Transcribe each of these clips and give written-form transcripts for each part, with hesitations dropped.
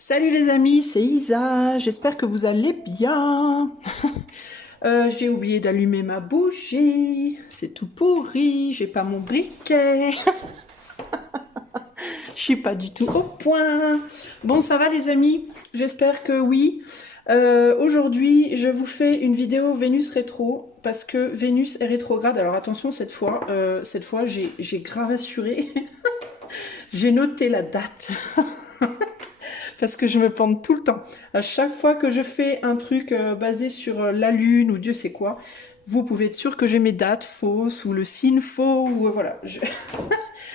Salut les amis, c'est Isa, j'espère que vous allez bien. J'ai oublié d'allumer ma bougie, c'est tout pourri, j'ai pas mon briquet. Je suis pas du tout au point. Bon, ça va les amis? J'espère que oui. Aujourd'hui, je vous fais une vidéo Vénus rétro parce que Vénus est rétrograde. Alors attention, cette fois j'ai grave assuré. J'ai noté la date. Parce que je me plante tout le temps. À chaque fois que je fais un truc basé sur la lune ou Dieu sait quoi, vous pouvez être sûr que j'ai mes dates fausses ou le signe faux ou voilà.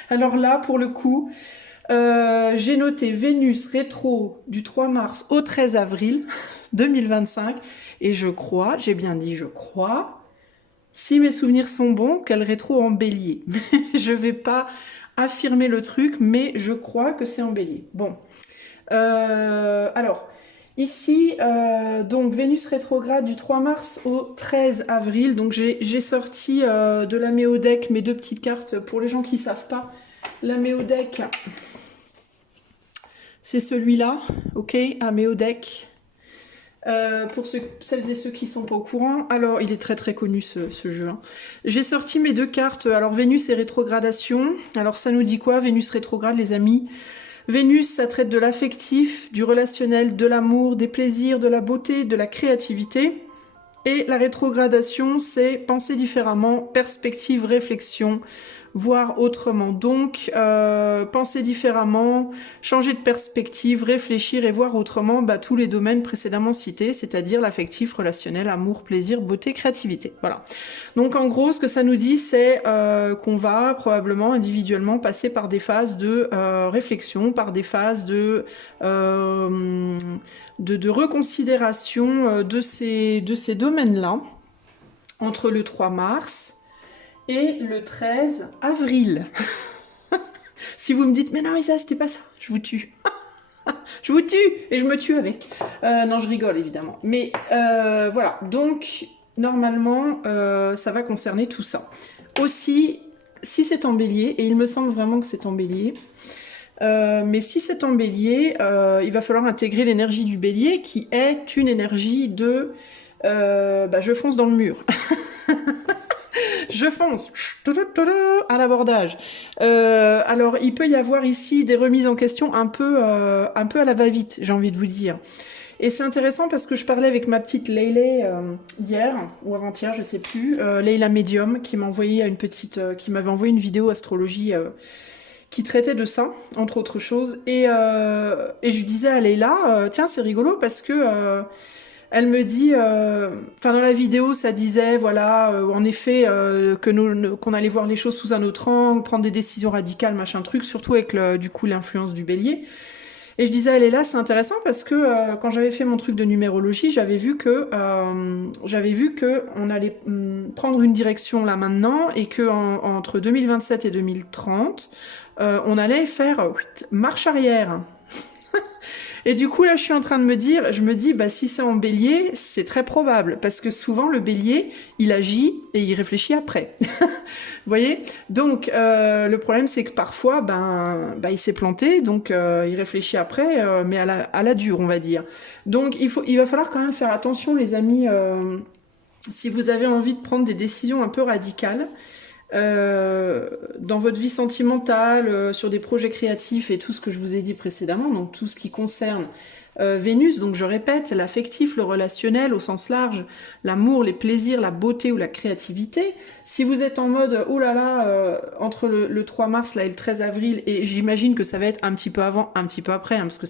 Alors là, pour le coup, j'ai noté Vénus rétro du 3 mars au 13 avril 2025 et je crois, j'ai bien dit je crois, si mes souvenirs sont bons, qu'elle rétro en bélier. Je vais pas affirmer le truc, mais je crois que c'est en bélier. Bon. Alors, ici, donc Vénus rétrograde du 3 mars au 13 avril. Donc j'ai sorti de la Méodec mes deux petites cartes pour les gens qui ne savent pas. La Méodec, c'est celui-là, ok, à Méodec. Pour celles et ceux qui ne sont pas au courant, alors il est très très connu ce jeu. Hein. J'ai sorti mes deux cartes, alors Vénus et rétrogradation. Alors ça nous dit quoi, Vénus rétrograde les amis? Vénus, ça traite de l'affectif, du relationnel, de l'amour, des plaisirs, de la beauté, de la créativité. Et la rétrogradation, c'est penser différemment, perspective, réflexion, voir autrement. Donc, penser différemment, changer de perspective, réfléchir et voir autrement tous les domaines précédemment cités, c'est-à-dire l'affectif, relationnel, amour, plaisir, beauté, créativité. Voilà. Donc, en gros, ce que ça nous dit, c'est qu'on va probablement individuellement passer par des phases de réflexion, par des phases de reconsidération de ces domaines-là entre le 3 mars et le 13 avril. Si vous me dites, mais non Isa, c'était pas ça, je vous tue. Je vous tue et je me tue avec. Non, je rigole évidemment. Mais voilà, donc normalement, ça va concerner tout ça. Aussi, si c'est en bélier, et il me semble vraiment que c'est en bélier, mais si c'est en bélier, il va falloir intégrer l'énergie du bélier qui est une énergie de je fonce dans le mur. Je fonce à l'abordage. Alors, il peut y avoir ici des remises en question un peu à la va-vite, j'ai envie de vous dire. Et c'est intéressant parce que je parlais avec ma petite Leila hier ou avant-hier, je sais plus, Leila Medium, qui m'a envoyé qui m'avait envoyé une vidéo astrologie qui traitait de ça, entre autres choses. Et je disais à Leila, tiens, c'est rigolo parce que elle me dit, dans la vidéo, ça disait, voilà, en effet, qu'on allait voir les choses sous un autre angle, prendre des décisions radicales, machin truc, surtout avec du coup l'influence du bélier. Et je disais, elle est là, c'est intéressant parce que quand j'avais fait mon truc de numérologie, j'avais vu que on allait prendre une direction là maintenant et que entre 2027 et 2030, on allait faire marche arrière. Et du coup, là, je suis en train de je me dis, si c'est en bélier, c'est très probable, parce que souvent, le bélier, il agit et il réfléchit après. Vous voyez? Donc, le problème, c'est que parfois, il s'est planté, donc il réfléchit après, mais à la dure, on va dire. Donc, il va falloir quand même faire attention, les amis, si vous avez envie de prendre des décisions un peu radicales, dans votre vie sentimentale, sur des projets créatifs et tout ce que je vous ai dit précédemment, donc tout ce qui concerne Vénus, donc je répète, l'affectif, le relationnel au sens large, l'amour, les plaisirs, la beauté ou la créativité. Si vous êtes en mode, oh là là, entre le 3 mars là, et le 13 avril, et j'imagine que ça va être un petit peu avant, un petit peu après, hein, parce que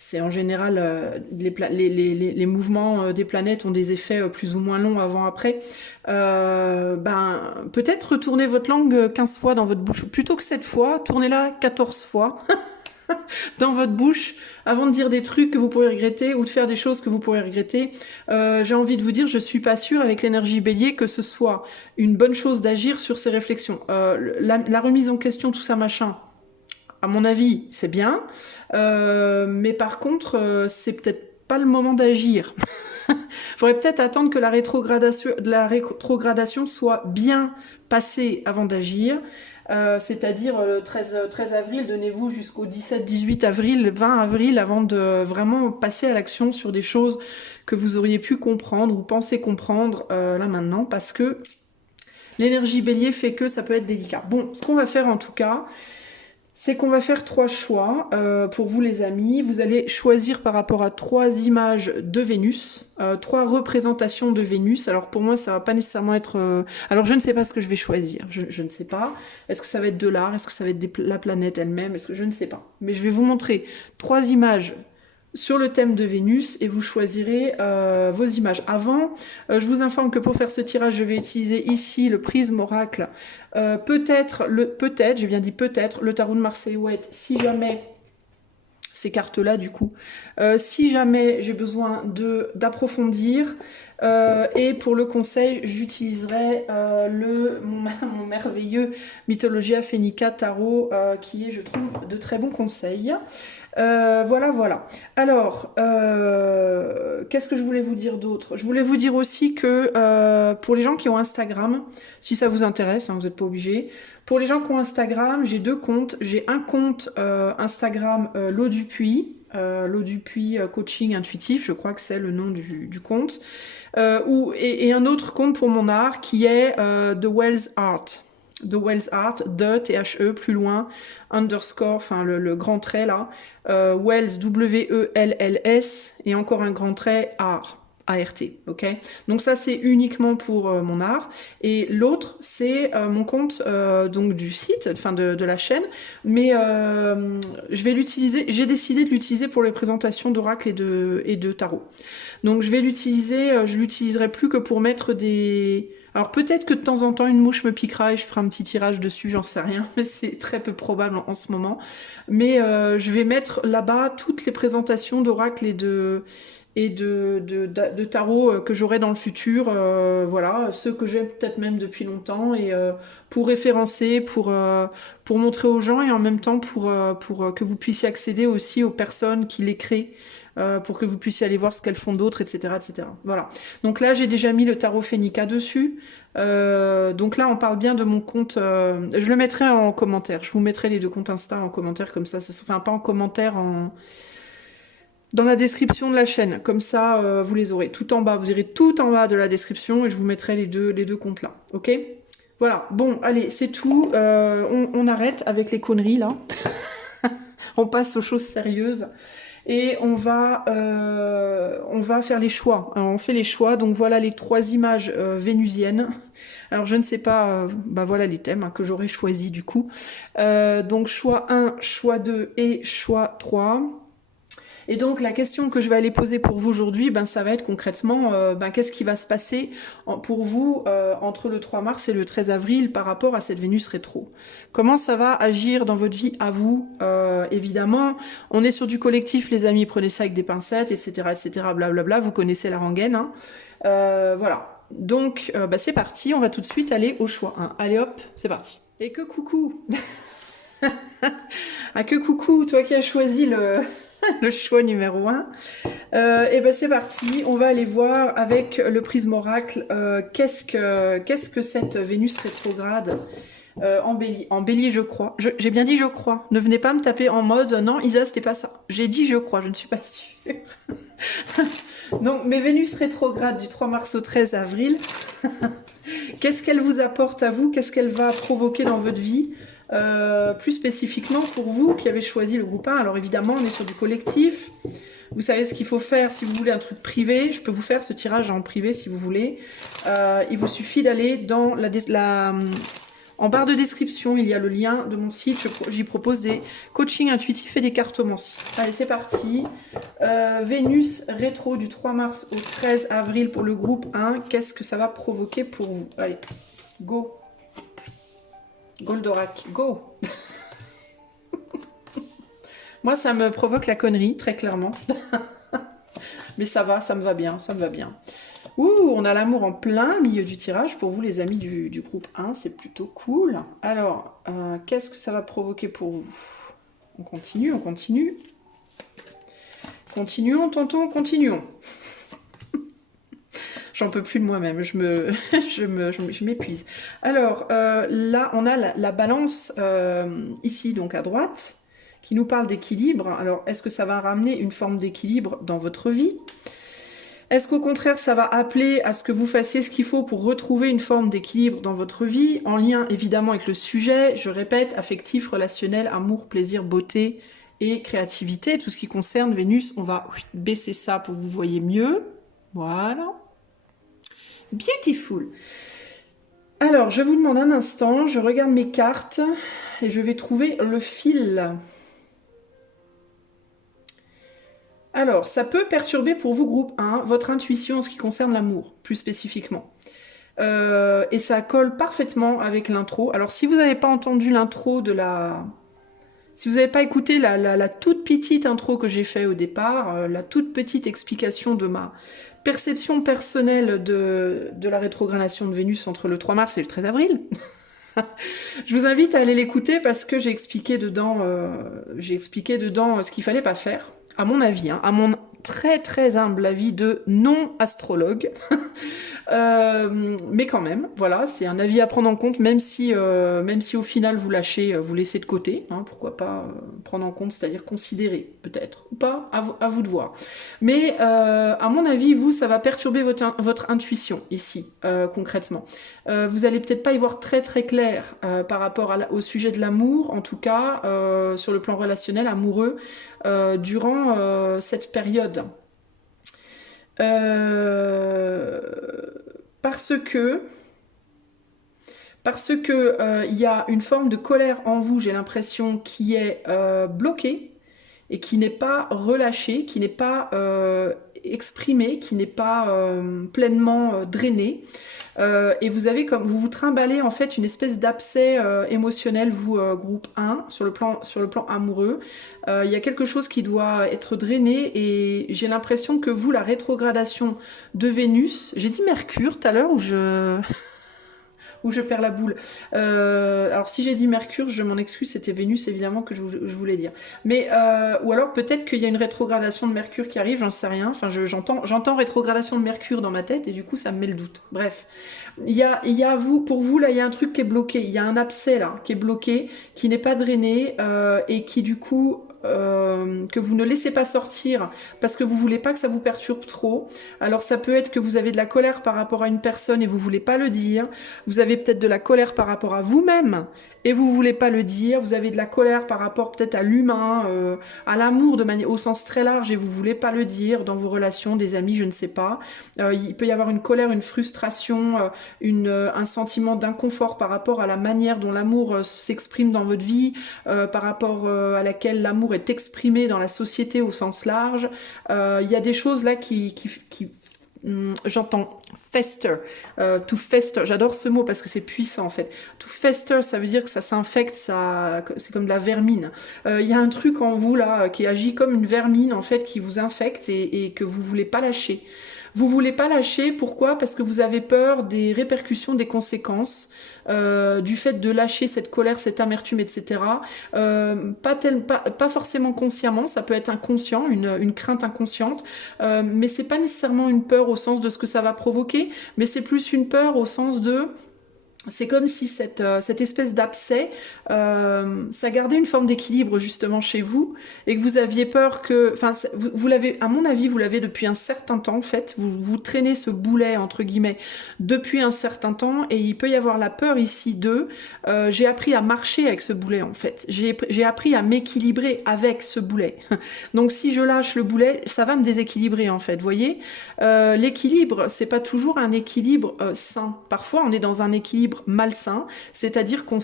c'est en général, les mouvements des planètes ont des effets plus ou moins longs avant-après. Peut-être retournez votre langue 15 fois dans votre bouche. Plutôt que 7 fois, tournez-la 14 fois dans votre bouche avant de dire des trucs que vous pourrez regretter ou de faire des choses que vous pourrez regretter. J'ai envie de vous dire, je suis pas sûre avec l'énergie bélier que ce soit une bonne chose d'agir sur ces réflexions. La remise en question, tout ça, machin, à mon avis, c'est bien. Mais par contre, c'est peut-être pas le moment d'agir. Il faudrait peut-être attendre que la rétrogradation soit bien passée avant d'agir. c'est-à-dire le 13 avril, donnez-vous jusqu'au 17-18 avril, 20 avril, avant de vraiment passer à l'action sur des choses que vous auriez pu comprendre ou penser comprendre là maintenant, parce que l'énergie bélier fait que ça peut être délicat. Bon, ce qu'on va faire en tout cas, c'est qu'on va faire 3 choix pour vous les amis. Vous allez choisir par rapport à 3 images de Vénus, 3 représentations de Vénus. Alors pour moi, ça va pas nécessairement être... Alors je ne sais pas ce que je vais choisir, je ne sais pas. Est-ce que ça va être de l'art? Est-ce que ça va être la planète elle-même? Est-ce que je ne sais pas. Mais je vais vous montrer 3 images sur le thème de Vénus et vous choisirez vos images. Avant, je vous informe que pour faire ce tirage, je vais utiliser ici le prisme oracle. Peut-être, j'ai bien dit peut-être, le tarot de Marseille-Ouette, si jamais, ces cartes-là du coup, si jamais j'ai besoin d'approfondir, et pour le conseil, j'utiliserai mon merveilleux Mythologia Phoenica Tarot, qui est, je trouve, de très bons conseils. Voilà, voilà. Alors, qu'est-ce que je voulais vous dire d'autre? Je voulais vous dire aussi que pour les gens qui ont Instagram, si ça vous intéresse, hein, vous n'êtes pas obligés. Pour les gens qui ont Instagram, j'ai 2 comptes. J'ai un compte Instagram L'Eau du Puits, coaching intuitif, je crois que c'est le nom du compte. Et un autre compte pour mon art qui est The Wells Art. The Wells Art, THE, plus loin, underscore, enfin le grand trait là, Wells, WELLS, et encore un grand trait, Art, ART, ok? Donc ça c'est uniquement pour mon art, et l'autre c'est mon compte donc du site, enfin de la chaîne, mais je vais l'utiliser, j'ai décidé de l'utiliser pour les présentations d'oracle et de tarot. Donc je vais l'utiliser, je l'utiliserai plus que pour mettre des... Alors peut-être que de temps en temps une mouche me piquera et je ferai un petit tirage dessus, j'en sais rien, mais c'est très peu probable en ce moment. Mais je vais mettre là-bas toutes les présentations d'oracle et de tarot que j'aurai dans le futur, voilà, ceux que j'ai peut-être même depuis longtemps, et pour référencer, pour montrer aux gens, et en même temps pour que vous puissiez accéder aussi aux personnes qui les créent, pour que vous puissiez aller voir ce qu'elles font d'autres, etc., etc. Voilà. Donc là, j'ai déjà mis le tarot Phoenica dessus. Donc là, on parle bien de mon compte. Je le mettrai en commentaire. Je vous mettrai les 2 comptes Insta en commentaire, comme ça. Enfin, pas en commentaire, dans la description de la chaîne. Comme ça, vous les aurez tout en bas. Vous irez tout en bas de la description et je vous mettrai les deux comptes là. Ok? Voilà. Bon, allez, c'est tout. On arrête avec les conneries là. On passe aux choses sérieuses. Et on va faire les choix. Alors, on fait les choix. Donc voilà les 3 images vénusiennes. Alors je ne sais pas, bah voilà les thèmes hein, que j'aurais choisis du coup. Donc choix 1, choix 2 et choix 3. Et donc la question que je vais aller poser pour vous aujourd'hui, ben, ça va être concrètement, qu'est-ce qui va se passer pour vous entre le 3 mars et le 13 avril par rapport à cette Vénus rétro. Comment ça va agir dans votre vie à vous? Évidemment, on est sur du collectif, les amis, prenez ça avec des pincettes, etc., etc., blablabla, vous connaissez la rengaine. Hein. Voilà, donc c'est parti, on va tout de suite aller au choix 1. Allez hop, c'est parti. Et que coucou. Ah que coucou, toi qui as choisi le choix numéro 1. Et ben c'est parti, on va aller voir avec le prisme oracle qu'est-ce que cette Vénus rétrograde en bélier je crois. J'ai bien dit je crois. Ne venez pas me taper en mode non Isa c'était pas ça. J'ai dit je crois, je ne suis pas sûre. Donc mes Vénus rétrogrades du 3 mars au 13 avril. Qu'est-ce qu'elle vous apporte à vous? Qu'est-ce qu'elle va provoquer dans votre vie? Plus spécifiquement pour vous qui avez choisi le groupe 1, alors évidemment on est sur du collectif, vous savez ce qu'il faut faire si vous voulez un truc privé, je peux vous faire ce tirage en privé si vous voulez, il vous suffit d'aller dans en barre de description, il y a le lien de mon site, j'y propose des coachings intuitifs et des cartomancies. Allez c'est parti, Vénus rétro du 3 mars au 13 avril pour le groupe 1, qu'est-ce que ça va provoquer pour vous? Allez, go! Goldorak, go. Moi, ça me provoque la connerie, très clairement. Mais ça va, ça me va bien, ça me va bien. Ouh, on a l'amour en plein milieu du tirage pour vous, les amis du groupe 1. C'est plutôt cool. Alors, qu'est-ce que ça va provoquer pour vous? On continue, on continue. Continuons, tonton, continuons. J'en peux plus de moi-même, je m'épuise. Alors, là, on a la balance ici, donc à droite, qui nous parle d'équilibre. Alors, est-ce que ça va ramener une forme d'équilibre dans votre vie? Est-ce qu'au contraire, ça va appeler à ce que vous fassiez ce qu'il faut pour retrouver une forme d'équilibre dans votre vie, en lien évidemment avec le sujet, je répète, affectif, relationnel, amour, plaisir, beauté et créativité, tout ce qui concerne Vénus. On va baisser ça pour que vous voyez mieux. Voilà. Beautiful. Alors, je vous demande un instant, je regarde mes cartes et je vais trouver le fil. Alors, ça peut perturber pour vous, groupe 1, votre intuition en ce qui concerne l'amour, plus spécifiquement. Et ça colle parfaitement avec l'intro. Alors, si vous n'avez pas entendu l'intro de la... Si vous n'avez pas écouté la toute petite intro que j'ai fait au départ, la toute petite explication de ma perception personnelle de la rétrogradation de Vénus entre le 3 mars et le 13 avril, je vous invite à aller l'écouter parce que j'ai expliqué dedans ce qu'il fallait pas faire, à mon avis, hein, à mon très très humble avis de non-astrologue. Mais quand même, voilà, c'est un avis à prendre en compte, même si au final vous lâchez, vous laissez de côté, hein, pourquoi pas prendre en compte, c'est-à-dire considérer, peut-être, ou pas, à vous de voir. Mais à mon avis, vous, ça va perturber votre intuition, ici, concrètement. Vous allez peut-être pas y voir très très clair par rapport au sujet de l'amour, en tout cas, sur le plan relationnel, amoureux, durant cette période. Parce que il y a une forme de colère en vous, j'ai l'impression, qui est bloquée et qui n'est pas relâchée, qui n'est pas exprimée, qui n'est pas pleinement drainée. Et vous avez comme vous trimballez en fait une espèce d'abcès émotionnel, vous groupe 1, sur le plan amoureux. Il y a quelque chose qui doit être drainé et j'ai l'impression que vous, la rétrogradation de Vénus, j'ai dit Mercure tout à l'heure où je perds la boule. Alors si j'ai dit Mercure, je m'en excuse, c'était Vénus évidemment que je voulais dire. Mais ou alors peut-être qu'il y a une rétrogradation de Mercure qui arrive, j'en sais rien. Enfin, j'entends rétrogradation de Mercure dans ma tête et du coup ça me met le doute. Bref, il y a vous, pour vous là, il y a un truc qui est bloqué, il y a un abcès là qui est bloqué, qui n'est pas drainé et qui du coup que vous ne laissez pas sortir parce que vous voulez pas que ça vous perturbe trop. Alors ça peut être que vous avez de la colère par rapport à une personne et vous voulez pas le dire. Vous avez peut-être de la colère par rapport à vous-même et vous voulez pas le dire. Vous avez de la colère par rapport peut-être à l'humain, à l'amour au sens très large et vous voulez pas le dire dans vos relations, des amis, je ne sais pas. Il peut y avoir une colère, une frustration, un sentiment d'inconfort par rapport à la manière dont l'amour s'exprime dans votre vie, par rapport à laquelle l'amour est exprimé dans la société au sens large. Il y a des choses là qui j'entends fester, to fester, j'adore ce mot parce que c'est puissant en fait. To fester, ça veut dire que ça s'infecte, c'est comme de la vermine. Il y a un truc en vous là qui agit comme une vermine en fait, qui vous infecte et que vous voulez pas lâcher. Vous voulez pas lâcher, pourquoi? Parce que vous avez peur des répercussions, des conséquences, du fait de lâcher cette colère, cette amertume, etc. Pas forcément consciemment, ça peut être inconscient, une crainte inconsciente, mais c'est pas nécessairement une peur au sens de ce que ça va provoquer, mais c'est plus une peur au sens de... C'est comme si cette espèce d'abcès, ça gardait une forme d'équilibre justement chez vous et que vous aviez peur que... Enfin, vous l'avez, à mon avis, vous l'avez depuis un certain temps en fait. Vous traînez ce boulet, entre guillemets, depuis un certain temps et il peut y avoir la peur ici de... j'ai appris à marcher avec ce boulet en fait. J'ai appris à m'équilibrer avec ce boulet. Donc si je lâche le boulet, ça va me déséquilibrer en fait, vous voyez. L'équilibre, c'est pas toujours un équilibre sain. Parfois, on est dans un équilibre malsain, c'est-à-dire qu'on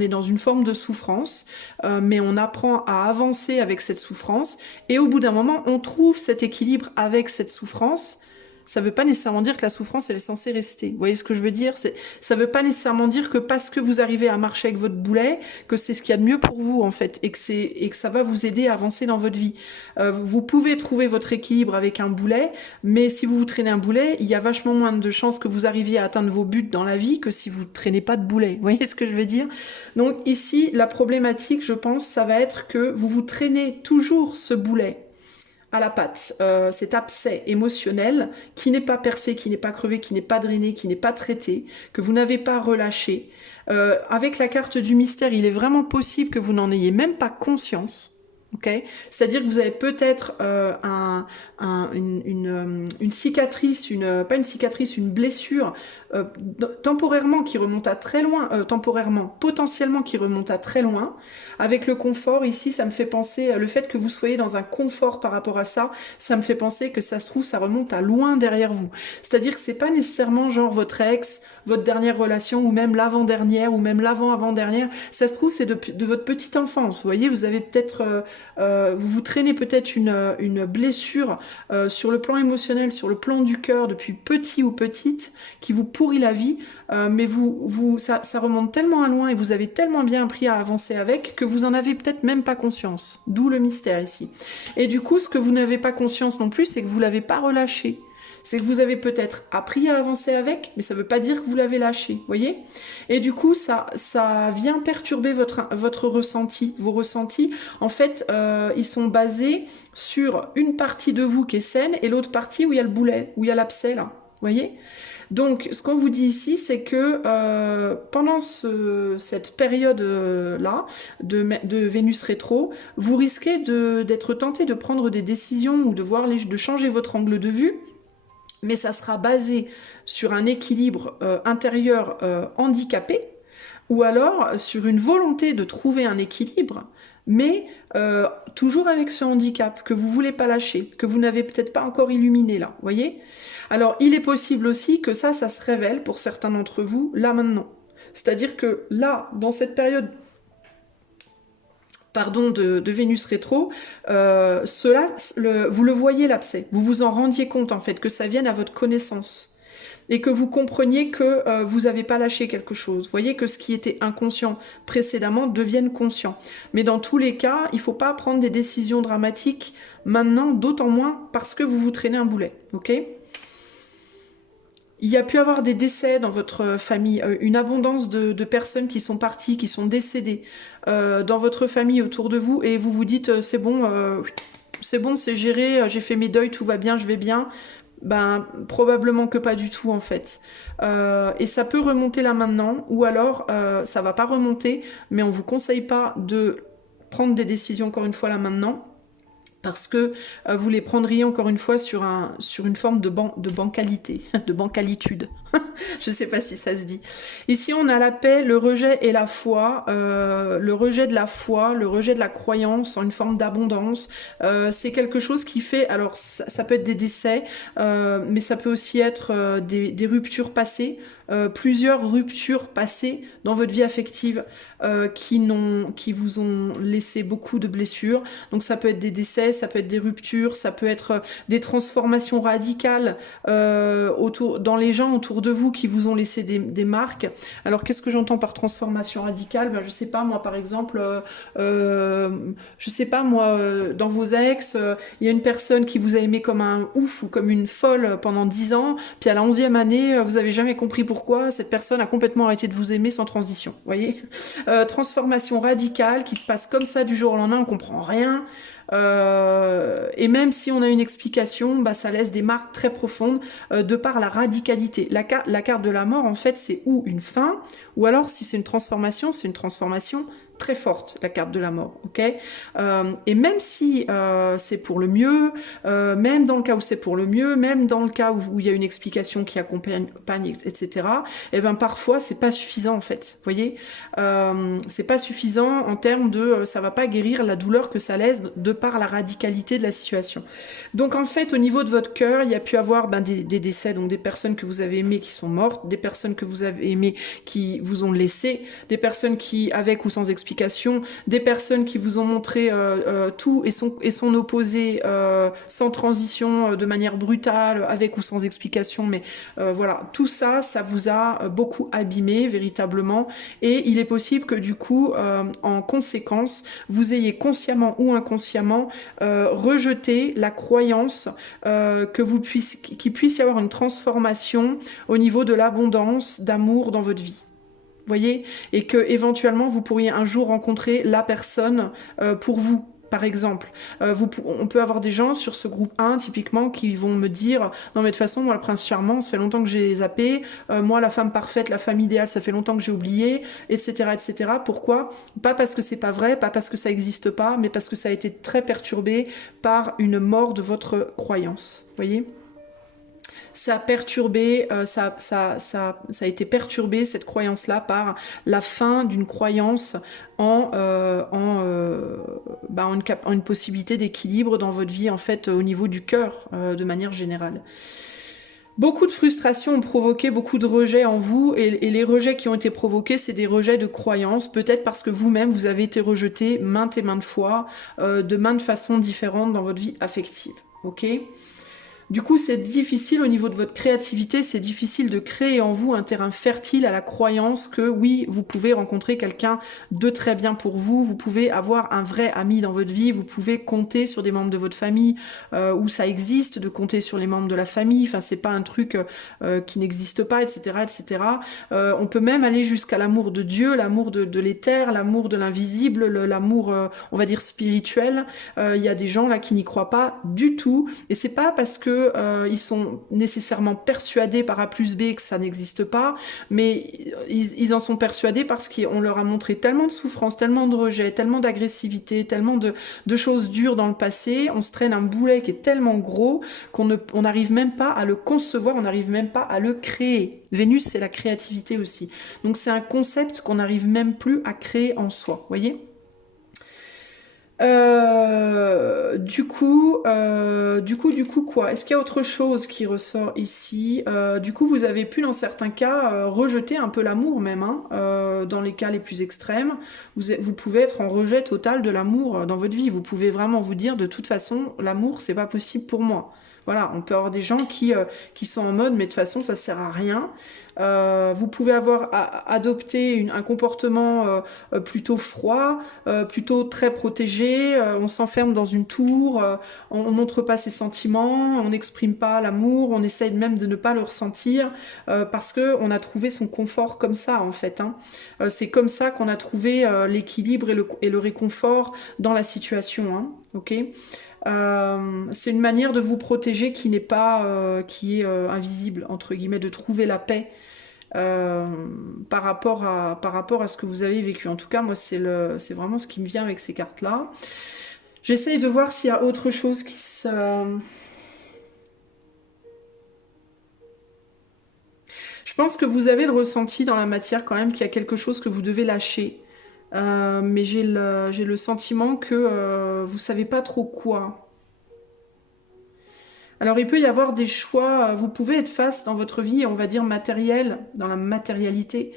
est dans une forme de souffrance, mais on apprend à avancer avec cette souffrance, et au bout d'un moment, on trouve cet équilibre avec cette souffrance. Ça ne veut pas nécessairement dire que la souffrance, elle est censée rester. Vous voyez ce que je veux dire? Ça ne veut pas nécessairement dire que parce que vous arrivez à marcher avec votre boulet, que c'est ce qu'il y a de mieux pour vous, en fait, et que ça va vous aider à avancer dans votre vie. Vous pouvez trouver votre équilibre avec un boulet, mais si vous traînez un boulet, il y a vachement moins de chances que vous arriviez à atteindre vos buts dans la vie que si vous ne traînez pas de boulet. Vous voyez ce que je veux dire? Donc ici, la problématique, je pense, ça va être que vous traînez toujours ce boulet à la patte, cet abcès émotionnel qui n'est pas percé, qui n'est pas crevé, qui n'est pas drainé, qui n'est pas traité, que vous n'avez pas relâché. Avec la carte du mystère, il est vraiment possible que vous n'en ayez même pas conscience. Okay, c'est-à-dire que vous avez peut-être une cicatrice, pas une cicatrice, une blessure temporairement qui remonte à très loin, potentiellement qui remonte à très loin. Avec le confort, ici, ça me fait penser, le fait que vous soyez dans un confort par rapport à ça, ça me fait penser que ça se trouve, ça remonte à loin derrière vous. C'est-à-dire que c'est pas nécessairement genre votre ex, votre dernière relation, ou même l'avant-dernière, ou même l'avant-avant-dernière. Ça se trouve, c'est de votre petite enfance. Vous voyez, vous avez peut-être... vous vous traînez peut-être une blessure sur le plan émotionnel, sur le plan du cœur depuis petit ou petite, qui vous pourrit la vie, mais ça remonte tellement à loin et vous avez tellement bien appris à avancer avec que vous en avez peut-être même pas conscience. D'où le mystère ici. Et du coup, ce que vous n'avez pas conscience non plus, c'est que vous l'avez pas relâché. C'est que vous avez peut-être appris à avancer avec, mais ça ne veut pas dire que vous l'avez lâché, voyez? Et du coup, ça vient perturber votre ressenti. Vos ressentis, en fait, ils sont basés sur une partie de vous qui est saine et l'autre partie où il y a le boulet, où il y a l'abcès, là, voyez? Donc, ce qu'on vous dit ici, c'est que pendant cette période-là de Vénus rétro, vous risquez d'être tenté de prendre des décisions ou de changer votre angle de vue, mais ça sera basé sur un équilibre intérieur handicapé, ou alors sur une volonté de trouver un équilibre, mais toujours avec ce handicap que vous voulez pas lâcher, que vous n'avez peut-être pas encore illuminé là, voyez? Alors, il est possible aussi que ça se révèle pour certains d'entre vous, là maintenant. C'est-à-dire que là, dans cette période de Vénus rétro, vous le voyez l'abcès, vous vous en rendiez compte en fait, que ça vienne à votre connaissance et que vous compreniez que vous n'avez pas lâché quelque chose. Vous voyez que ce qui était inconscient précédemment devienne conscient. Mais dans tous les cas, il ne faut pas prendre des décisions dramatiques maintenant, d'autant moins parce que vous vous traînez un boulet, ok ? Il y a pu avoir des décès dans votre famille, une abondance de personnes qui sont parties, qui sont décédées dans votre famille autour de vous, et vous vous dites c'est bon, c'est géré, j'ai fait mes deuils, tout va bien, je vais bien. Ben probablement que pas du tout en fait. Et ça peut remonter là maintenant, ou alors ça va pas remonter, mais on vous conseille pas de prendre des décisions encore une fois là maintenant, parce que vous les prendriez encore une fois sur une forme de bancalité, de bancalitude. Je ne sais pas si ça se dit. Ici, on a la paix, le rejet et la foi. Le rejet de la foi, le rejet de la croyance en une forme d'abondance. C'est quelque chose qui fait... Alors, ça peut être des décès, mais ça peut aussi être des ruptures passées. Plusieurs ruptures passées dans votre vie affective qui vous ont laissé beaucoup de blessures. Donc ça peut être des décès, ça peut être des ruptures, ça peut être des transformations radicales dans les gens autour de vous qui vous ont laissé des marques. Alors qu'est-ce que j'entends par transformation radicale? Ben, je sais pas moi, par exemple, je sais pas moi, dans vos ex, il y a une personne qui vous a aimé comme un ouf ou comme une folle pendant 10 ans, puis à la 11e année, vous avez jamais compris pourquoi cette personne a complètement arrêté de vous aimer sans transition, vous voyez? Transformation radicale qui se passe comme ça du jour au lendemain, on comprend rien. Et même si on a une explication, bah, ça laisse des marques très profondes de par la radicalité. La carte de la mort, en fait, c'est ou une fin, ou alors si c'est une transformation très forte, la carte de la mort, ok? Et même si c'est pour le mieux, même dans le cas où c'est pour le mieux, même dans le cas où il y a une explication qui accompagne, etc., et ben parfois c'est pas suffisant en fait, vous voyez? C'est pas suffisant en termes de ça va pas guérir la douleur que ça laisse de par la radicalité de la situation. Donc en fait, au niveau de votre cœur, il y a pu avoir des décès, donc des personnes que vous avez aimées qui sont mortes, des personnes que vous avez aimées qui vous ont laissé, des personnes qui, avec ou sans explication, des personnes qui vous ont montré tout et son opposé sans transition, de manière brutale, avec ou sans explication, mais voilà, tout ça, ça vous a beaucoup abîmé véritablement, et il est possible que du coup, en conséquence, vous ayez consciemment ou inconsciemment rejeté la croyance qu'il puisse y avoir une transformation au niveau de l'abondance d'amour dans votre vie. Voyez, et que éventuellement vous pourriez un jour rencontrer la personne pour vous. Par exemple, on peut avoir des gens sur ce groupe 1, typiquement, qui vont me dire « Non mais de toute façon, moi le prince charmant, ça fait longtemps que j'ai zappé, moi la femme parfaite, la femme idéale, ça fait longtemps que j'ai oublié, etc. etc. » Pourquoi? Pas parce que c'est pas vrai, pas parce que ça n'existe pas, mais parce que ça a été très perturbé par une mort de votre croyance. Vous voyez? Ça a perturbé, ça a été perturbé, cette croyance-là, par la fin d'une croyance en une possibilité d'équilibre dans votre vie, en fait, au niveau du cœur, de manière générale. Beaucoup de frustrations ont provoqué beaucoup de rejets en vous, et les rejets qui ont été provoqués, c'est des rejets de croyances, peut-être parce que vous-même, vous avez été rejeté maintes et maintes fois, de maintes façons différentes dans votre vie affective. Ok ? Du coup, c'est difficile au niveau de votre créativité, c'est difficile de créer en vous un terrain fertile à la croyance que oui, vous pouvez rencontrer quelqu'un de très bien pour vous, vous pouvez avoir un vrai ami dans votre vie, vous pouvez compter sur des membres de votre famille, où ça existe, de compter sur les membres de la famille, enfin c'est pas un truc qui n'existe pas, etc. etc. On peut même aller jusqu'à l'amour de Dieu, l'amour de l'éther, l'amour de l'invisible, l'amour, on va dire, spirituel. Il y a des gens là qui n'y croient pas du tout, et c'est pas parce que ils sont nécessairement persuadés par A plus B que ça n'existe pas, mais ils en sont persuadés parce qu'on leur a montré tellement de souffrance, tellement de rejet, tellement d'agressivité, tellement de choses dures dans le passé, on se traîne un boulet qui est tellement gros qu'on n'arrive même pas à le concevoir, on n'arrive même pas à le créer. Vénus, c'est la créativité aussi. Donc c'est un concept qu'on n'arrive même plus à créer en soi, voyez ? Du coup, quoi? Est-ce qu'il y a autre chose qui ressort ici? Du coup, vous avez pu, dans certains cas, rejeter un peu l'amour même, hein, dans les cas les plus extrêmes. Vous pouvez être en rejet total de l'amour dans votre vie. Vous pouvez vraiment vous dire, de toute façon, l'amour, c'est pas possible pour moi. Voilà, on peut avoir des gens qui sont en mode, mais de toute façon, ça sert à rien. Vous pouvez avoir adopté un comportement plutôt froid, plutôt très protégé, on s'enferme dans une tour, on ne montre pas ses sentiments, on n'exprime pas l'amour, on essaye même de ne pas le ressentir, parce qu'on a trouvé son confort comme ça, en fait. Hein. C'est comme ça qu'on a trouvé l'équilibre et le réconfort dans la situation. Hein. Ok ? C'est une manière de vous protéger qui n'est pas, qui est invisible, entre guillemets, de trouver la paix par rapport à ce que vous avez vécu. En tout cas, moi, c'est vraiment ce qui me vient avec ces cartes-là. J'essaye de voir s'il y a autre chose qui se... Je pense que vous avez le ressenti dans la matière quand même qu'il y a quelque chose que vous devez lâcher. Mais j'ai le sentiment que vous savez pas trop quoi. Alors il peut y avoir des choix, vous pouvez être face dans votre vie, on va dire matérielle, dans la matérialité,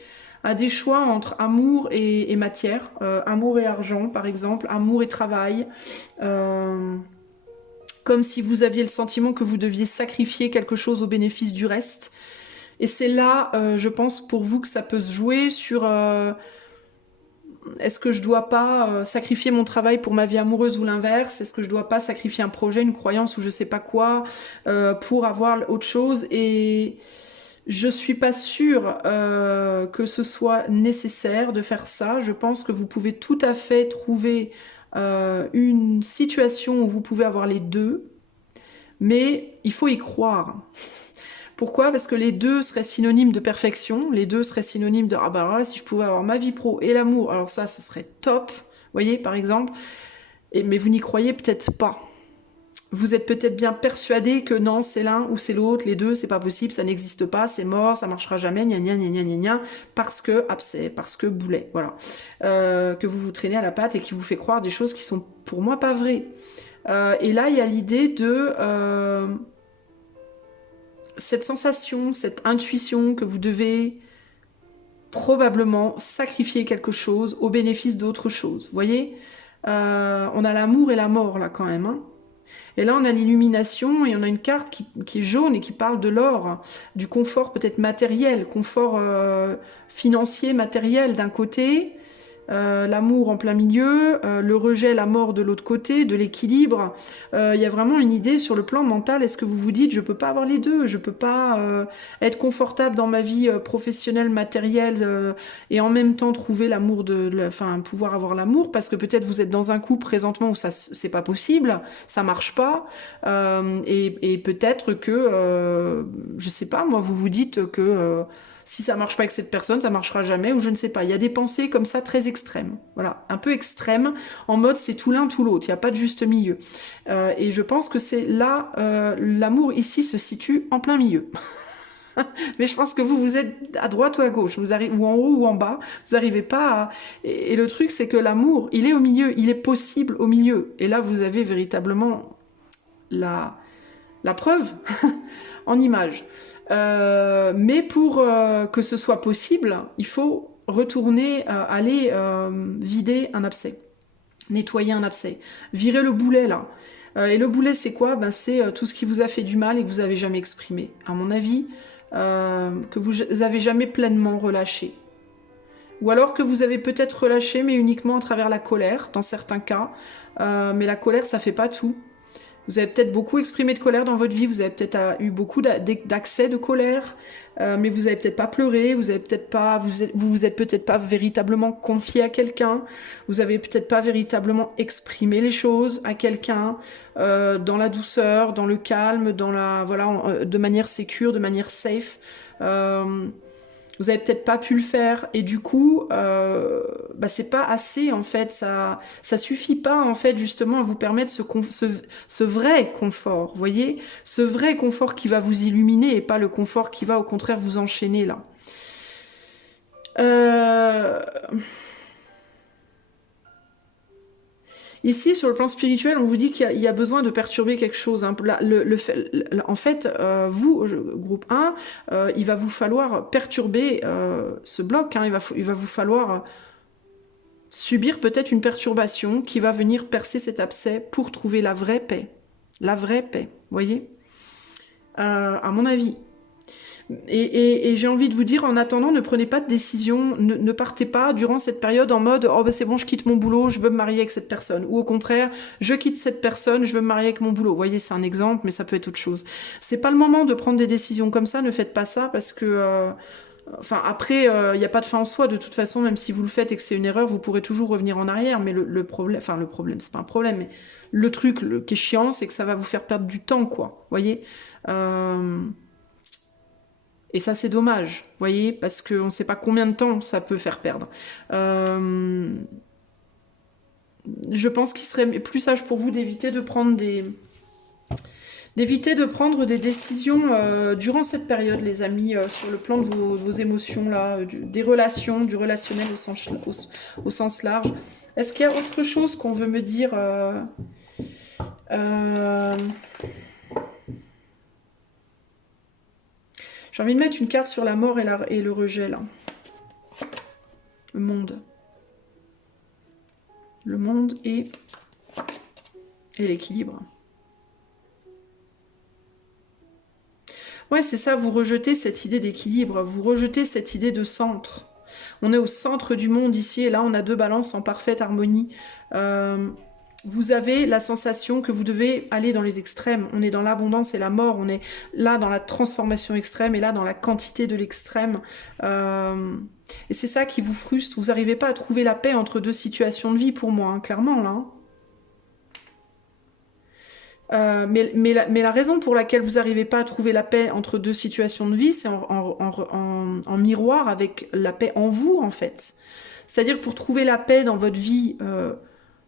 à des choix entre amour et matière, amour et argent par exemple, amour et travail, comme si vous aviez le sentiment que vous deviez sacrifier quelque chose au bénéfice du reste. Et c'est là, je pense, pour vous que ça peut se jouer sur... est-ce que je dois pas sacrifier mon travail pour ma vie amoureuse ou l'inverse? Est-ce que je dois pas sacrifier un projet, une croyance ou je sais pas quoi pour avoir autre chose? Et je suis pas sûre que ce soit nécessaire de faire ça. Je pense que vous pouvez tout à fait trouver une situation où vous pouvez avoir les deux, mais il faut y croire. Pourquoi? Parce que les deux seraient synonymes de perfection, les deux seraient synonymes de « Ah bah alors là, si je pouvais avoir ma vie pro et l'amour, alors ça, ce serait top », vous voyez, par exemple. Mais vous n'y croyez peut-être pas. Vous êtes peut-être bien persuadé que non, c'est l'un ou c'est l'autre, les deux, c'est pas possible, ça n'existe pas, c'est mort, ça marchera jamais, gna gna gna gna gna gna, parce que abcès, parce que boulet, voilà. Que vous vous traînez à la patte et qui vous fait croire des choses qui sont pour moi pas vraies. Et là, il y a l'idée de... cette sensation, cette intuition que vous devez probablement sacrifier quelque chose au bénéfice d'autre chose. Vous voyez, on a l'amour et la mort là quand même. Hein. Et là on a l'illumination et on a une carte qui est jaune et qui parle de l'or, du confort peut-être matériel, confort financier, matériel d'un côté, l'amour en plein milieu, le rejet, la mort de l'autre côté, de l'équilibre. Il y a vraiment une idée sur le plan mental. Est-ce que vous vous dites, je peux pas avoir les deux, je peux pas être confortable dans ma vie professionnelle, matérielle, et en même temps trouver l'amour enfin, pouvoir avoir l'amour, parce que peut-être vous êtes dans un couple présentement où ça, c'est pas possible, ça marche pas, et peut-être que, je sais pas, moi, vous vous dites que si ça marche pas avec cette personne, ça marchera jamais, ou je ne sais pas. Il y a des pensées comme ça très extrêmes, voilà, un peu extrêmes, en mode c'est tout l'un tout l'autre, il n'y a pas de juste milieu. Et je pense que c'est là, l'amour ici se situe en plein milieu. Mais je pense que vous êtes à droite ou à gauche, vous arrivez, ou en haut ou en bas, vous n'arrivez pas à... Et le truc, c'est que l'amour, il est au milieu, il est possible au milieu. Et là, vous avez véritablement la preuve en image. Mais pour que ce soit possible, il faut retourner, aller vider un abcès, nettoyer un abcès, virer le boulet là. Et le boulet, c'est quoi? Ben, c'est tout ce qui vous a fait du mal et que vous n'avez jamais exprimé. À mon avis, que vous avez jamais pleinement relâché. Ou alors que vous avez peut-être relâché, mais uniquement à travers la colère, dans certains cas. Mais la colère, ça fait pas tout. Vous avez peut-être beaucoup exprimé de colère dans votre vie, vous avez peut-être eu beaucoup d'accès de colère, mais vous avez peut-être pas pleuré, vous avez peut-être pas, vous êtes peut-être pas véritablement confié à quelqu'un, vous avez peut-être pas véritablement exprimé les choses à quelqu'un, dans la douceur, dans le calme, dans la, voilà, de manière sécure, de manière safe. Vous avez peut-être pas pu le faire et du coup, bah, c'est pas assez en fait, ça suffit pas en fait justement à vous permettre ce vrai confort, vous voyez, ce vrai confort qui va vous illuminer et pas le confort qui va au contraire vous enchaîner là. Ici, sur le plan spirituel, on vous dit qu'il y a besoin de perturber quelque chose. Hein. En fait, vous, groupe 1, il va vous falloir perturber ce bloc. Hein. Il va vous falloir subir peut-être une perturbation qui va venir percer cet abcès pour trouver la vraie paix. La vraie paix, vous voyez, à mon avis. Et j'ai envie de vous dire, en attendant, ne prenez pas de décision, ne partez pas durant cette période en mode « Oh ben c'est bon, je quitte mon boulot, je veux me marier avec cette personne ». Ou au contraire, « Je quitte cette personne, je veux me marier avec mon boulot ». Vous voyez, c'est un exemple, mais ça peut être autre chose. C'est pas le moment de prendre des décisions comme ça, ne faites pas ça, parce que... Enfin, après, il n'y a pas de fin en soi, de toute façon, même si vous le faites et que c'est une erreur, vous pourrez toujours revenir en arrière, mais le problème... Enfin, le problème, c'est pas un problème, mais le truc qui est chiant, c'est que ça va vous faire perdre du temps, quoi. Vous voyez Et ça, c'est dommage, vous voyez, parce qu'on ne sait pas combien de temps ça peut faire perdre. Je pense qu'il serait plus sage pour vous d'éviter de prendre des décisions durant cette période, les amis, sur le plan de vos émotions, là, des relations, du relationnel au sens large. Est-ce qu'il y a autre chose qu'on veut me dire J'ai envie de mettre une carte sur la mort et le rejet, là. Le monde. Le monde et l'équilibre. Ouais, c'est ça, vous rejetez cette idée d'équilibre, vous rejetez cette idée de centre. On est au centre du monde ici, et là, on a deux balances en parfaite harmonie. Vous avez la sensation que vous devez aller dans les extrêmes. On est dans l'abondance et la mort. On est là dans la transformation extrême et là dans la quantité de l'extrême. Et c'est ça qui vous frustre. Vous n'arrivez pas à trouver la paix entre deux situations de vie pour moi, hein, clairement, là. Mais la raison pour laquelle vous n'arrivez pas à trouver la paix entre deux situations de vie, c'est en miroir avec la paix en vous, en fait. C'est-à-dire pour trouver la paix dans votre vie...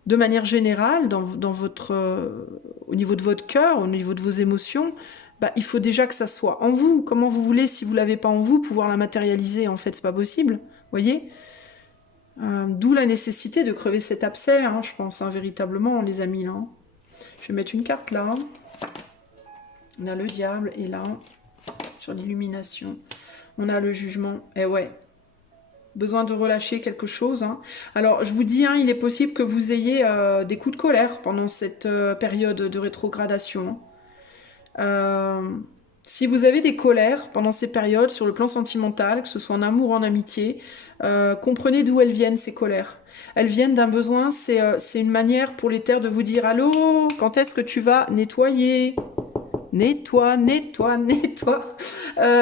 de manière générale, au niveau de votre cœur, au niveau de vos émotions, bah, il faut déjà que ça soit en vous. Comment vous voulez, si vous ne l'avez pas en vous, pouvoir la matérialiser? En fait, c'est pas possible, vous voyez. D'où la nécessité de crever cet abcès, hein, je pense, hein, véritablement, les amis. Là. Je vais mettre une carte là. On a le diable, et là, sur l'illumination, on a le jugement. Et ouais. Besoin de relâcher quelque chose. Hein. Alors, je vous dis, hein, il est possible que vous ayez des coups de colère pendant cette période de rétrogradation. Si vous avez des colères pendant ces périodes sur le plan sentimental, que ce soit en amour ou en amitié, comprenez d'où elles viennent ces colères. Elles viennent d'un besoin, c'est une manière pour les terres de vous dire allô, quand est-ce que tu vas nettoyer? Nettoie, nettoie, nettoie.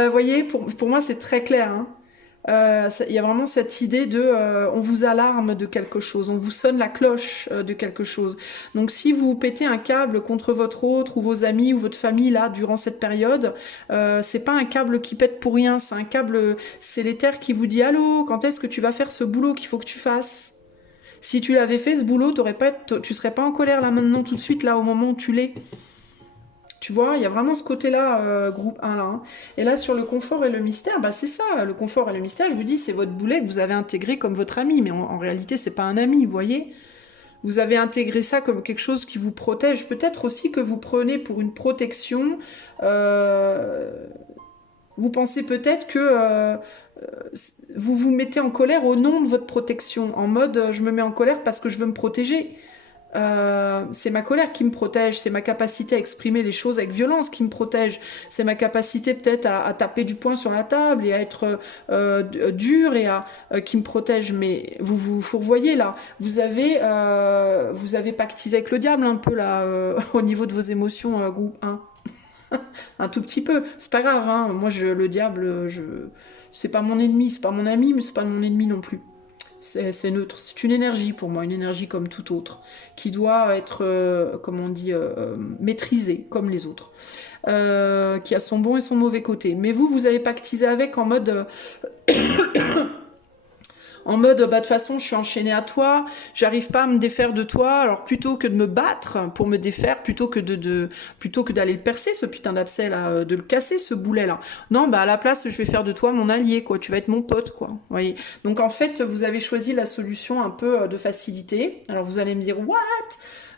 Voyez, pour moi c'est très clair, hein. Il y a vraiment cette idée de on vous alarme de quelque chose, on vous sonne la cloche de quelque chose. Donc si vous pétez un câble contre votre autre ou vos amis ou votre famille là durant cette période, c'est pas un câble qui pète pour rien, c'est un câble, c'est l'éther qui vous dit allô, quand est-ce que tu vas faire ce boulot qu'il faut que tu fasses? Si tu l'avais fait ce boulot, tu serais pas en colère là maintenant tout de suite là au moment où tu l'es. Tu vois, il y a vraiment ce côté-là, groupe 1 là, hein. Et là, sur le confort et le mystère, bah c'est ça, le confort et le mystère, je vous dis, c'est votre boulet que vous avez intégré comme votre ami, mais en réalité, c'est pas un ami, vous voyez. Vous avez intégré ça comme quelque chose qui vous protège. Peut-être aussi que vous prenez pour une protection. Vous pensez peut-être que vous vous mettez en colère au nom de votre protection, en mode je me mets en colère parce que je veux me protéger. C'est ma colère qui me protège, c'est ma capacité à exprimer les choses avec violence qui me protège, c'est ma capacité peut-être à taper du poing sur la table et à être dur et qui me protège. Mais vous fourvoyez là, vous avez pactisé avec le diable un peu là au niveau de vos émotions, groupe 1. Un tout petit peu, c'est pas grave, hein. Moi le diable, c'est pas mon ennemi, c'est pas mon ami, mais c'est pas mon ennemi non plus. C'est neutre, c'est une énergie pour moi, une énergie comme toute autre, qui doit être, comme on dit, maîtrisée comme les autres, qui a son bon et son mauvais côté. Mais vous avez pactisé avec en mode, bah, de toute façon, je suis enchaînée à toi, j'arrive pas à me défaire de toi, alors plutôt que de me battre pour me défaire, plutôt que d'aller le percer, ce putain d'abcès là, de le casser, ce boulet là. Non, bah à la place, je vais faire de toi mon allié, quoi, tu vas être mon pote, quoi. Vous voyez. Donc en fait, vous avez choisi la solution un peu de facilité. Alors vous allez me dire, what?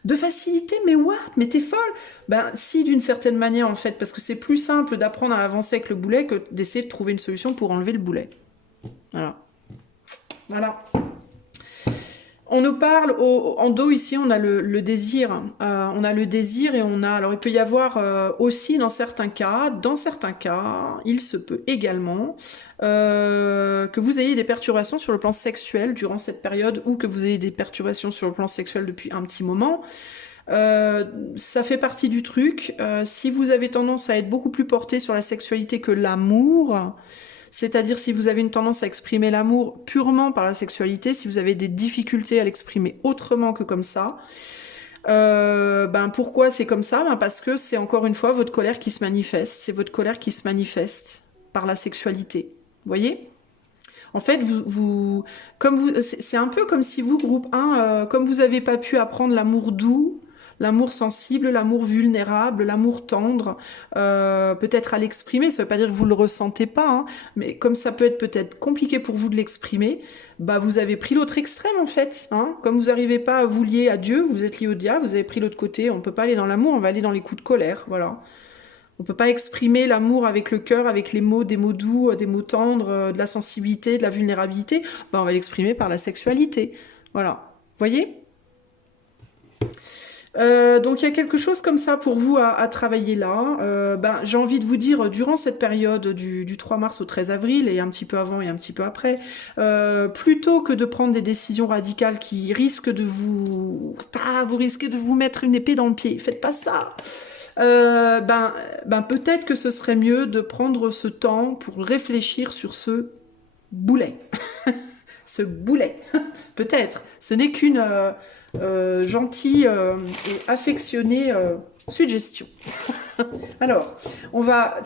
De facilité, mais what? Mais t'es folle? Ben si, d'une certaine manière en fait, parce que c'est plus simple d'apprendre à avancer avec le boulet que d'essayer de trouver une solution pour enlever le boulet. Voilà. Voilà. On nous parle, en dos ici, on a le désir. On a le désir et on a... Alors il peut y avoir aussi dans certains cas, il se peut également que vous ayez des perturbations sur le plan sexuel durant cette période ou que vous ayez des perturbations sur le plan sexuel depuis un petit moment. Ça fait partie du truc. Si vous avez tendance à être beaucoup plus porté sur la sexualité que l'amour... C'est-à-dire si vous avez une tendance à exprimer l'amour purement par la sexualité, si vous avez des difficultés à l'exprimer autrement que comme ça, ben pourquoi c'est comme ça? Ben parce que c'est encore une fois votre colère qui se manifeste. C'est votre colère qui se manifeste par la sexualité. Vous voyez? En fait, c'est un peu comme si vous, groupe 1, comme vous n'avez pas pu apprendre l'amour doux, l'amour sensible, l'amour vulnérable, l'amour tendre, peut-être à l'exprimer, ça ne veut pas dire que vous ne le ressentez pas, hein, mais comme ça peut être peut-être compliqué pour vous de l'exprimer, bah vous avez pris l'autre extrême en fait. Hein. Comme vous n'arrivez pas à vous lier à Dieu, vous êtes lié au diable, vous avez pris l'autre côté, on ne peut pas aller dans l'amour, on va aller dans les coups de colère, voilà. On ne peut pas exprimer l'amour avec le cœur, avec les mots, des mots doux, des mots tendres, de la sensibilité, de la vulnérabilité, bah, on va l'exprimer par la sexualité. Voilà. Voyez ? Donc il y a quelque chose comme ça pour vous à travailler là. Ben, j'ai envie de vous dire, durant cette période du 3 mars au 13 avril, et un petit peu avant et un petit peu après, plutôt que de prendre des décisions radicales qui risquent de vous... vous risquez de vous mettre une épée dans le pied. Faites pas ça. Peut-être que ce serait mieux de prendre ce temps pour réfléchir sur ce boulet. Ce boulet. Peut-être. Ce n'est qu'une... gentille et affectionnée suggestion. Alors, on va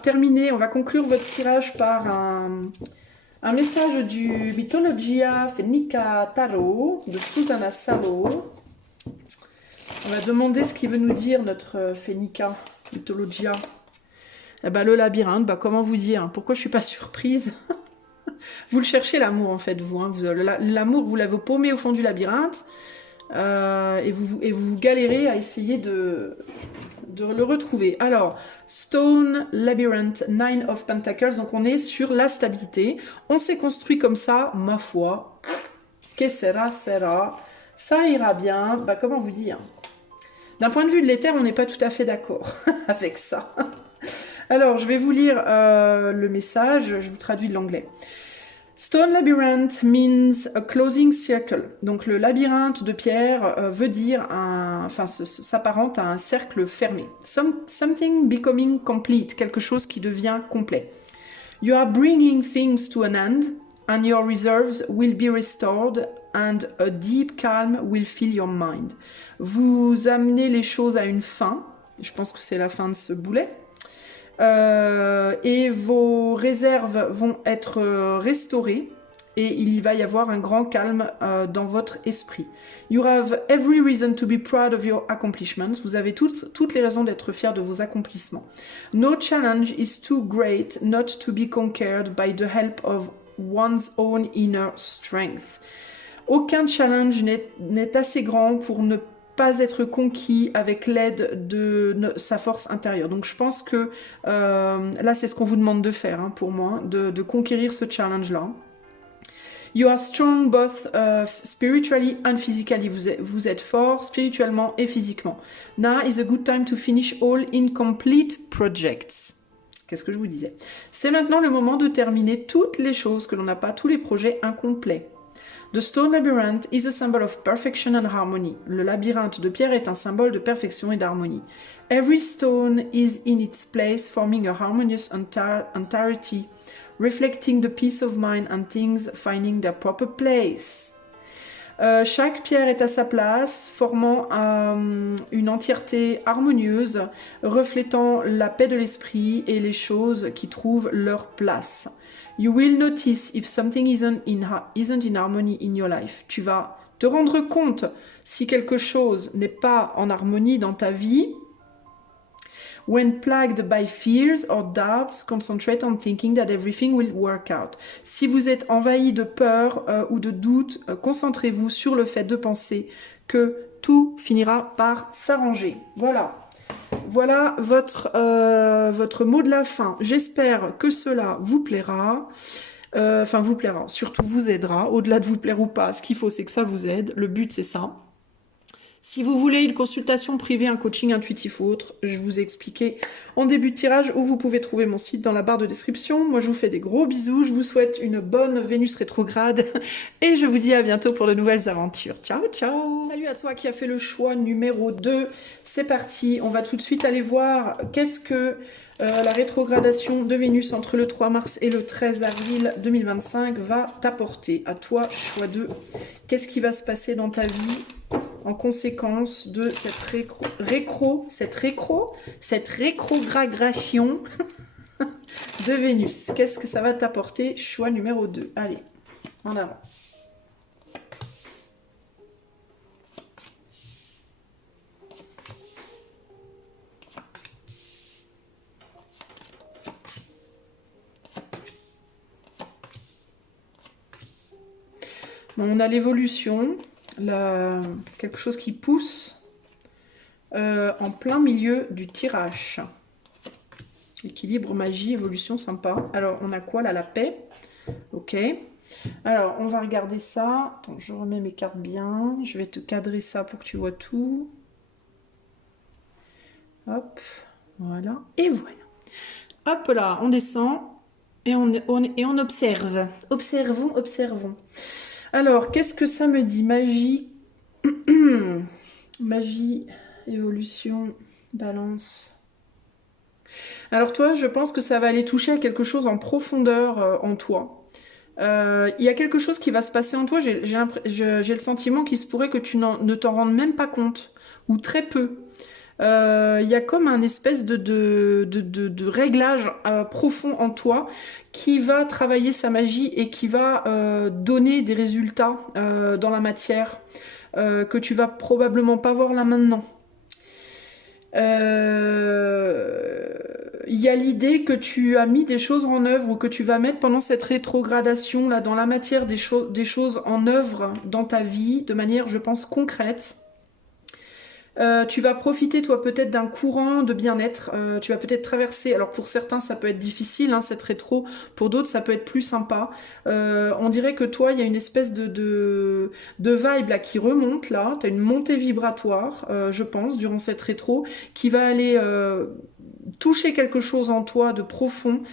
conclure votre tirage par un message du Mythologia Fenica Tarot de Susanna Salo. On va demander ce qu'il veut nous dire notre Fenica Mythologia. Eh ben, le labyrinthe, comment vous dire? Pourquoi je suis pas surprise? Vous le cherchez l'amour en fait, vous. Hein, l'amour, vous l'avez paumé au fond du labyrinthe. Et vous galérez à essayer de le retrouver. Alors, Stone, Labyrinth, Nine of Pentacles, donc on est sur la stabilité. On s'est construit comme ça, ma foi. Que sera, ça ira bien. Comment vous dire? D'un point de vue de l'éther, on n'est pas tout à fait d'accord avec ça. Alors, je vais vous lire le message, je vous traduis de l'anglais. Stone labyrinth means a closing circle. Donc le labyrinthe de pierre veut dire s'apparente à un cercle fermé. Something becoming complete, quelque chose qui devient complet. You are bringing things to an end, and your reserves will be restored, and a deep calm will fill your mind. Vous amenez les choses à une fin. Je pense que c'est la fin de ce boulet. Et vos réserves vont être restaurées et il va y avoir un grand calme dans votre esprit. You have every reason to be proud of your accomplishments. Vous avez toutes les raisons d'être fiers de vos accomplissements. No challenge is too great not to be conquered by the help of one's own inner strength. Aucun challenge n'est assez grand pour ne pas être conquis avec l'aide de sa force intérieure. Donc je pense que là c'est ce qu'on vous demande de faire hein, pour moi, de conquérir ce challenge-là. You are strong both spiritually and physically. Vous êtes fort spirituellement et physiquement. Now is a good time to finish all incomplete projects. Qu'est-ce que je vous disais? C'est maintenant le moment de terminer toutes les choses que l'on n'a pas, tous les projets incomplets. The stone labyrinth is a symbol of perfection and harmony. Le labyrinthe de pierre est un symbole de perfection et d'harmonie. Every stone is in its place, forming a harmonious entirety, reflecting the peace of mind and things finding their proper place. Chaque pierre est à sa place, formant une entièreté harmonieuse, reflétant la paix de l'esprit et les choses qui trouvent leur place. You will notice if something isn't in harmony in your life. Tu vas te rendre compte si quelque chose n'est pas en harmonie dans ta vie. When plagued by fears or doubts, concentrate on thinking that everything will work out. Si vous êtes envahi de peur ou de doute, concentrez-vous sur le fait de penser que tout finira par s'arranger. Voilà. Voilà votre mot de la fin. J'espère que cela vous plaira. Enfin, vous plaira. Surtout, vous aidera. Au-delà de vous plaire ou pas, ce qu'il faut, c'est que ça vous aide. Le but, c'est ça. Si vous voulez une consultation privée, un coaching intuitif ou autre, je vous ai expliqué en début de tirage où vous pouvez trouver mon site dans la barre de description. Moi, je vous fais des gros bisous. Je vous souhaite une bonne Vénus rétrograde et je vous dis à bientôt pour de nouvelles aventures. Ciao, ciao! Salut à toi qui as fait le choix numéro 2. C'est parti. On va tout de suite aller voir qu'est-ce que la rétrogradation de Vénus entre le 3 mars et le 13 avril 2025 va t'apporter. À toi, choix 2. Qu'est-ce qui va se passer dans ta vie en conséquence de cette rétrogradation de Vénus? Qu'est-ce que ça va t'apporter? Choix numéro 2. Allez, en avant. On a l'évolution, quelque chose qui pousse en plein milieu du tirage. Équilibre, magie, évolution, sympa. Alors, on a quoi là? La paix. Ok. Alors, on va regarder ça. Attends, je remets mes cartes bien. Je vais te cadrer ça pour que tu vois tout. Hop, voilà. Et voilà. Hop là, on descend et on observe. Observons, observons. Alors, qu'est-ce que ça me dit? Magie, magie, évolution, balance. Alors toi, je pense que ça va aller toucher à quelque chose en profondeur en toi. Il y a quelque chose qui va se passer en toi, j'ai le sentiment qu'il se pourrait que tu ne t'en rendes même pas compte, ou très peu. Il y a comme un espèce de réglage profond en toi qui va travailler sa magie et qui va donner des résultats dans la matière que tu vas probablement pas voir là maintenant. Il y a l'idée que tu as mis des choses en œuvre ou que tu vas mettre pendant cette rétrogradation là dans la matière des choses en œuvre dans ta vie de manière, je pense, concrète. Tu vas profiter, toi, peut-être d'un courant de bien-être. Tu vas peut-être traverser... Alors, pour certains, ça peut être difficile, hein, cette rétro. Pour d'autres, ça peut être plus sympa. On dirait que toi, il y a une espèce de vibe là, qui remonte, là. Tu as une montée vibratoire, je pense, durant cette rétro, qui va aller toucher quelque chose en toi de profond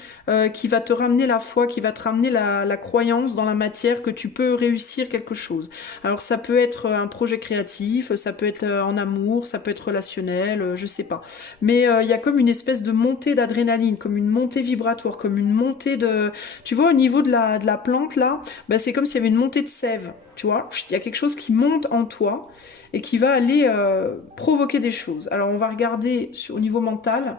qui va te ramener la foi, qui va te ramener la croyance dans la matière que tu peux réussir quelque chose. Alors ça peut être un projet créatif, ça peut être en amour, ça peut être relationnel, je sais pas. Mais il y a comme une espèce de montée d'adrénaline, comme une montée vibratoire, comme une montée de... Tu vois, au niveau de la plante là, bah, c'est comme s'il y avait une montée de sève, tu vois. Il y a quelque chose qui monte en toi et qui va aller provoquer des choses. Alors on va regarder au niveau mental.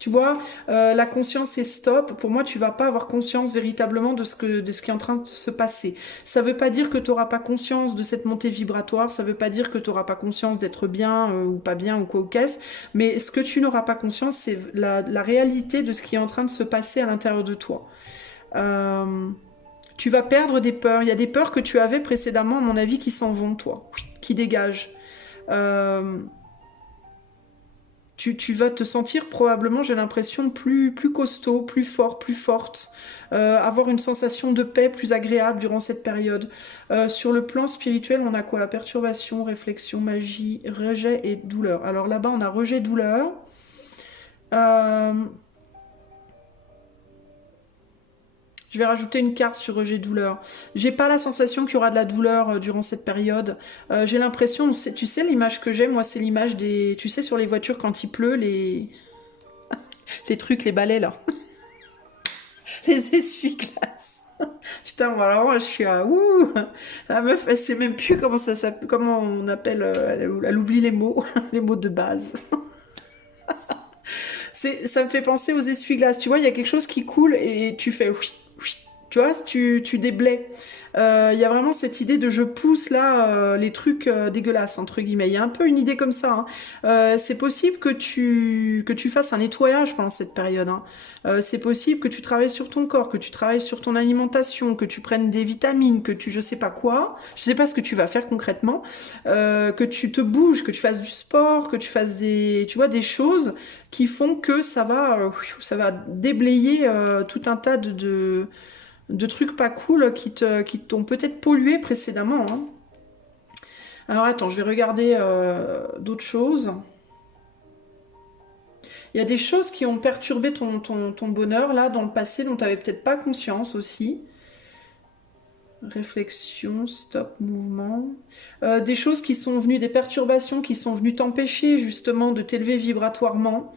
Tu vois, la conscience est stop. Pour moi, tu vas pas avoir conscience véritablement de ce qui est en train de se passer. Ça veut pas dire que tu n'auras pas conscience de cette montée vibratoire. Ça veut pas dire que tu n'auras pas conscience d'être bien ou pas bien ou quoi ou qu'est-ce. Mais ce que tu n'auras pas conscience, c'est la réalité de ce qui est en train de se passer à l'intérieur de toi. Tu vas perdre des peurs. Il y a des peurs que tu avais précédemment, à mon avis, qui s'en vont, toi, qui dégagent. Tu vas te sentir probablement, j'ai l'impression, plus costaud, plus fort, plus forte, avoir une sensation de paix plus agréable durant cette période. Sur le plan spirituel, on a quoi? La perturbation, réflexion, magie, rejet et douleur. Alors là-bas, on a rejet, douleur. Je vais rajouter une carte sur rejet douleur. J'ai pas la sensation qu'il y aura de la douleur durant cette période. J'ai l'impression, tu sais l'image que j'ai, moi c'est l'image des... Tu sais sur les voitures quand il pleut, les trucs, les balais là. Les essuie-glaces. Putain, alors moi je suis à... Ouh, la meuf, elle sait même plus comment on appelle... elle oublie les mots, les mots de base. Ça me fait penser aux essuie-glaces. Tu vois, il y a quelque chose qui coule et tu fais... Tu vois, tu déblais. Il y a vraiment cette idée de je pousse là les trucs dégueulasses, entre guillemets. Il y a un peu une idée comme ça. Hein. C'est possible que tu fasses un nettoyage pendant cette période. Hein. C'est possible que tu travailles sur ton corps, que tu travailles sur ton alimentation, que tu prennes des vitamines, que tu je sais pas quoi. Je sais pas ce que tu vas faire concrètement. Que tu te bouges, que tu fasses du sport, que tu fasses des choses qui font que ça va déblayer tout un tas de trucs pas cool qui t'ont peut-être pollué précédemment. Hein. Alors attends, je vais regarder d'autres choses. Il y a des choses qui ont perturbé ton bonheur là dans le passé dont tu n'avais peut-être pas conscience aussi. Réflexion, stop, mouvement. Des choses qui sont venues, des perturbations qui sont venues t'empêcher justement de t'élever vibratoirement.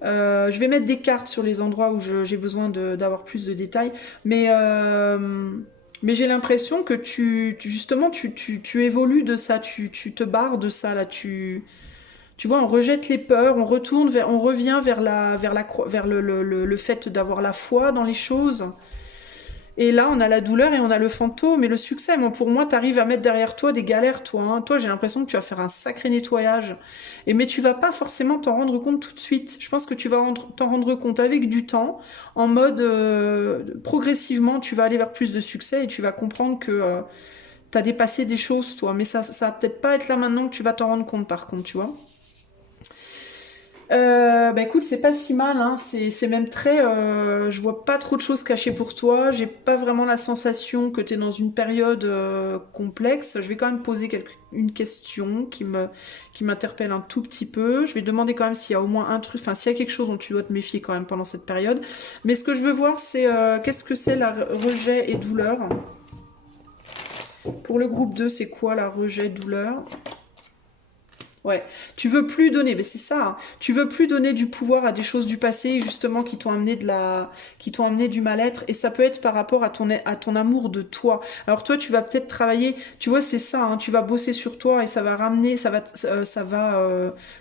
Je vais mettre des cartes sur les endroits où j'ai besoin d'avoir plus de détails, mais j'ai l'impression que justement tu évolues de ça, tu te barres de ça là, tu vois, on rejette les peurs, on revient vers le fait d'avoir la foi dans les choses. Et là, on a la douleur et on a le fantôme et le succès. Pour moi, tu arrives à mettre derrière toi des galères, toi. Hein. Toi, j'ai l'impression que tu vas faire un sacré nettoyage. Mais tu vas pas forcément t'en rendre compte tout de suite. Je pense que tu vas t'en rendre compte avec du temps, en mode progressivement, tu vas aller vers plus de succès et tu vas comprendre que tu as dépassé des choses, toi. Mais ça va peut-être pas être là maintenant que tu vas t'en rendre compte, par contre, tu vois. Bah écoute, c'est pas si mal, hein. C'est même très... je vois pas trop de choses cachées pour toi, j'ai pas vraiment la sensation que tu es dans une période complexe. Je vais quand même poser une question qui m'interpelle un tout petit peu. Je vais demander quand même s'il y a au moins un truc, enfin s'il y a quelque chose dont tu dois te méfier quand même pendant cette période. Mais ce que je veux voir, c'est qu'est-ce que c'est la rejet et douleur. Pour le groupe 2, c'est quoi la rejet, douleur? Ouais, tu veux plus donner, mais c'est ça, hein. Tu veux plus donner du pouvoir à des choses du passé, justement, qui t'ont amené du mal-être, et ça peut être par rapport à ton amour de toi. Alors toi, tu vas peut-être travailler, tu vois, c'est ça, hein, tu vas bosser sur toi, et ça va ramener, ça va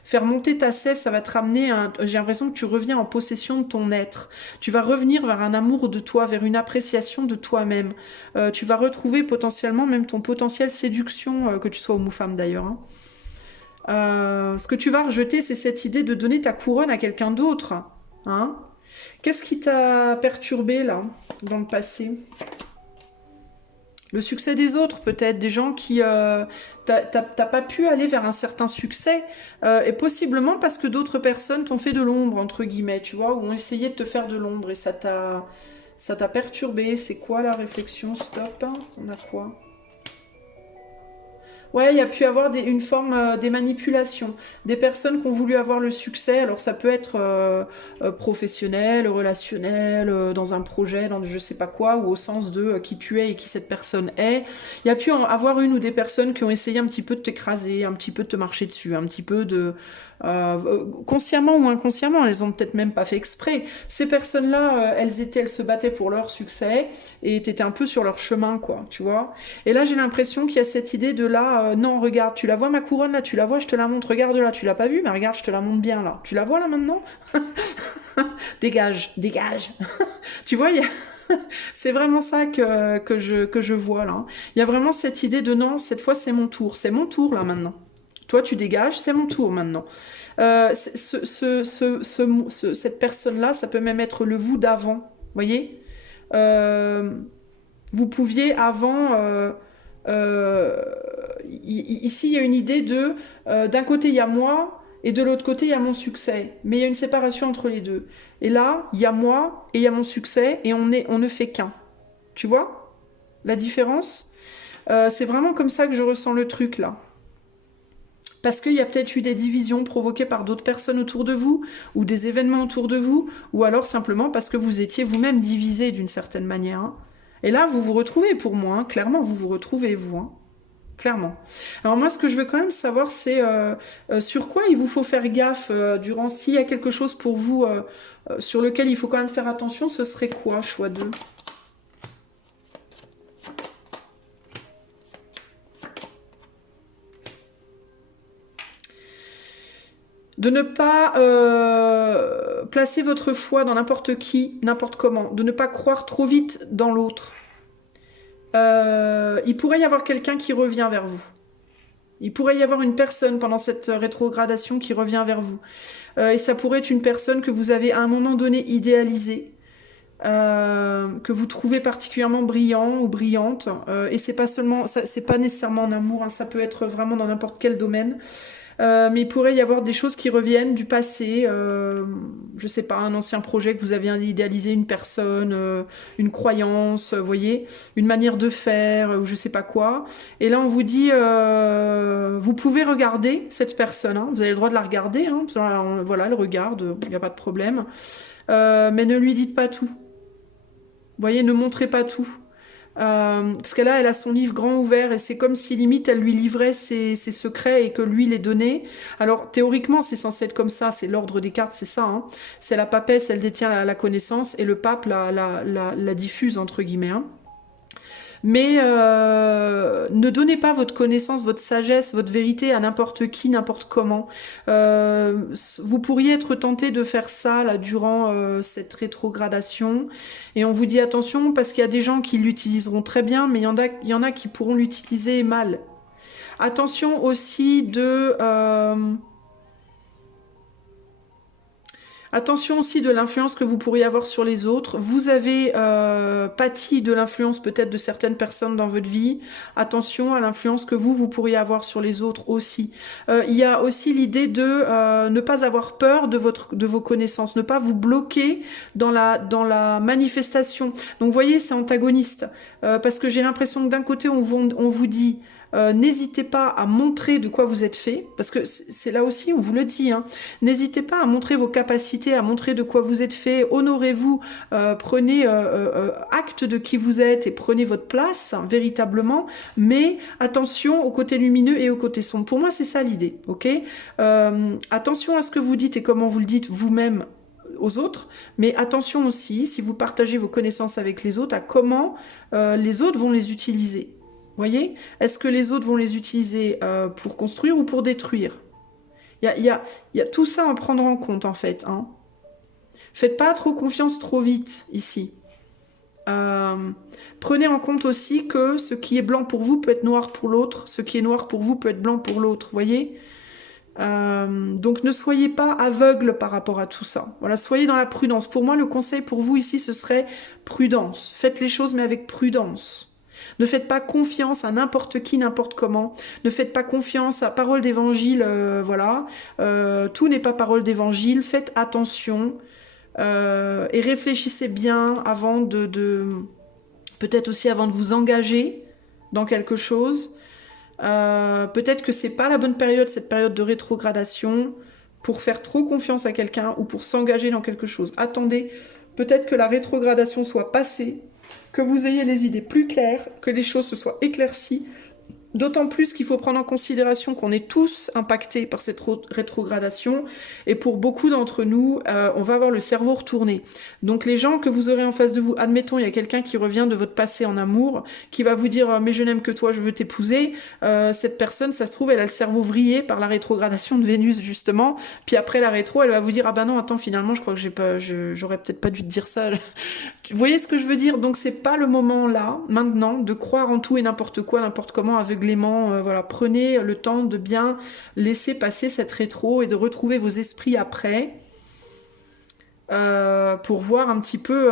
faire monter ta sève, ça va te ramener, j'ai l'impression que tu reviens en possession de ton être. Tu vas revenir vers un amour de toi, vers une appréciation de toi-même. Tu vas retrouver potentiellement même ton potentiel séduction, que tu sois homme ou femme d'ailleurs, hein. Ce que tu vas rejeter, c'est cette idée de donner ta couronne à quelqu'un d'autre. Hein. Qu'est-ce qui t'a perturbé, là, dans le passé? Le succès des autres, peut-être. Des gens qui... t'as pas pu aller vers un certain succès. Et possiblement parce que d'autres personnes t'ont fait de l'ombre, entre guillemets, tu vois, ou ont essayé de te faire de l'ombre. Et ça t'a perturbé. C'est quoi la réflexion? Stop. On a quoi? Ouais, il y a pu avoir une forme des manipulations, des personnes qui ont voulu avoir le succès. Alors ça peut être professionnel, relationnel, dans un projet, dans je sais pas quoi, ou au sens de qui tu es et qui cette personne est. Il y a pu avoir une ou des personnes qui ont essayé un petit peu de t'écraser, un petit peu de te marcher dessus, un petit peu de consciemment ou inconsciemment, elles ont peut-être même pas fait exprès. Ces personnes-là, elles se battaient pour leur succès et t'étais un peu sur leur chemin, quoi, tu vois. Et là, j'ai l'impression qu'il y a cette idée de là, non, regarde, tu la vois ma couronne là, tu la vois, je te la montre, regarde là, tu l'as pas vue, mais regarde, je te la montre bien là. Tu la vois là maintenant? Dégage, dégage. Tu vois, c'est vraiment ça que je vois là. Il y a vraiment cette idée de non, cette fois c'est mon tour là maintenant. Toi, tu dégages, c'est mon tour maintenant. Cette personne-là, ça peut même être le vous d'avant, voyez. Euh, Vous pouviez avant... ici, il y a une idée de... d'un côté, il y a moi, et de l'autre côté, il y a mon succès. Mais il y a une séparation entre les deux. Et là, il y a moi, et il y a mon succès, et on ne fait qu'un. Tu vois la différence? C'est vraiment comme ça que je ressens le truc, là. Parce qu'il y a peut-être eu des divisions provoquées par d'autres personnes autour de vous, ou des événements autour de vous, ou alors simplement parce que vous étiez vous-même divisé d'une certaine manière. Hein. Et là, vous vous retrouvez pour moi, hein. Clairement, vous vous retrouvez, vous. Hein. Clairement. Alors moi, ce que je veux quand même savoir, c'est sur quoi il vous faut faire gaffe durant... S'il y a quelque chose pour vous sur lequel il faut quand même faire attention, ce serait quoi, choix 2? De ne pas placer votre foi dans n'importe qui, n'importe comment. De ne pas croire trop vite dans l'autre. Il pourrait y avoir quelqu'un qui revient vers vous. Il pourrait y avoir une personne pendant cette rétrogradation qui revient vers vous. Et ça pourrait être une personne que vous avez à un moment donné idéalisée, que vous trouvez particulièrement brillant ou brillante. Et c'est pas seulement, c'est pas nécessairement en amour, hein, ça peut être vraiment dans n'importe quel domaine. Mais il pourrait y avoir des choses qui reviennent du passé, je sais pas, un ancien projet que vous avez idéalisé, une personne, une croyance, vous voyez, une manière de faire, ou je sais pas quoi. Et là, on vous dit, vous pouvez regarder cette personne, hein, vous avez le droit de la regarder, hein, voilà, elle regarde, il n'y a pas de problème. Mais ne lui dites pas tout. Vous voyez, ne montrez pas tout. Parce que là, elle a son livre grand ouvert et c'est comme si limite elle lui livrait ses secrets et que lui les donnait. Alors théoriquement, c'est censé être comme ça, c'est l'ordre des cartes, c'est ça. Hein. C'est la papesse, elle détient la connaissance et le pape la diffuse entre guillemets. Hein. Mais ne donnez pas votre connaissance, votre sagesse, votre vérité à n'importe qui, n'importe comment. Vous pourriez être tenté de faire ça là, durant cette rétrogradation. Et on vous dit attention parce qu'il y a des gens qui l'utiliseront très bien, mais il y en a qui pourront l'utiliser mal. Attention aussi de... Attention aussi de l'influence que vous pourriez avoir sur les autres. Vous avez pâti de l'influence peut-être de certaines personnes dans votre vie. Attention à l'influence que vous pourriez avoir sur les autres aussi. Il y a aussi l'idée de ne pas avoir peur de vos connaissances, ne pas vous bloquer dans la manifestation. Donc vous voyez, c'est antagoniste. Parce que j'ai l'impression que d'un côté, on vous dit... n'hésitez pas à montrer de quoi vous êtes fait, parce que c'est là aussi, on vous le dit, hein. N'hésitez pas à montrer vos capacités, à montrer de quoi vous êtes fait, honorez-vous, prenez acte de qui vous êtes et prenez votre place, hein, véritablement, mais attention au côté lumineux et au côté sombre. Pour moi, c'est ça l'idée, ok. Attention à ce que vous dites et comment vous le dites vous-même aux autres, mais attention aussi, si vous partagez vos connaissances avec les autres, à comment les autres vont les utiliser. Voyez? Est-ce que les autres vont les utiliser pour construire ou pour détruire? Il y a tout ça à prendre en compte, en fait. Hein. Faites pas trop confiance trop vite, ici. Prenez en compte aussi que ce qui est blanc pour vous peut être noir pour l'autre, ce qui est noir pour vous peut être blanc pour l'autre, voyez? Donc ne soyez pas aveugle par rapport à tout ça. Voilà, soyez dans la prudence. Pour moi, le conseil pour vous ici, ce serait prudence. Faites les choses, mais avec prudence. Ne faites pas confiance à n'importe qui, n'importe comment. Ne faites pas confiance à parole d'évangile, voilà. Tout n'est pas parole d'évangile. Faites attention et réfléchissez bien avant peut-être aussi avant de vous engager dans quelque chose. Peut-être que c'est pas la bonne période, cette période de rétrogradation, pour faire trop confiance à quelqu'un ou pour s'engager dans quelque chose. Attendez, peut-être que la rétrogradation soit passée, que vous ayez les idées plus claires, que les choses se soient éclaircies. D'autant plus qu'il faut prendre en considération qu'on est tous impactés par cette rétrogradation et pour beaucoup d'entre nous, on va avoir le cerveau retourné. Donc les gens que vous aurez en face de vous, admettons, il y a quelqu'un qui revient de votre passé en amour, qui va vous dire « mais je n'aime que toi, je veux t'épouser », cette personne, ça se trouve, elle a le cerveau vrillé par la rétrogradation de Vénus justement, puis après la rétro, elle va vous dire « ah bah non, attends, finalement, je crois que j'aurais peut-être pas dû te dire ça ». Vous voyez ce que je veux dire? Donc c'est pas le moment là, maintenant, de croire en tout et n'importe quoi, n'importe comment, aveuglément. Voilà, prenez le temps de bien laisser passer cette rétro et de retrouver vos esprits après pour voir un petit peu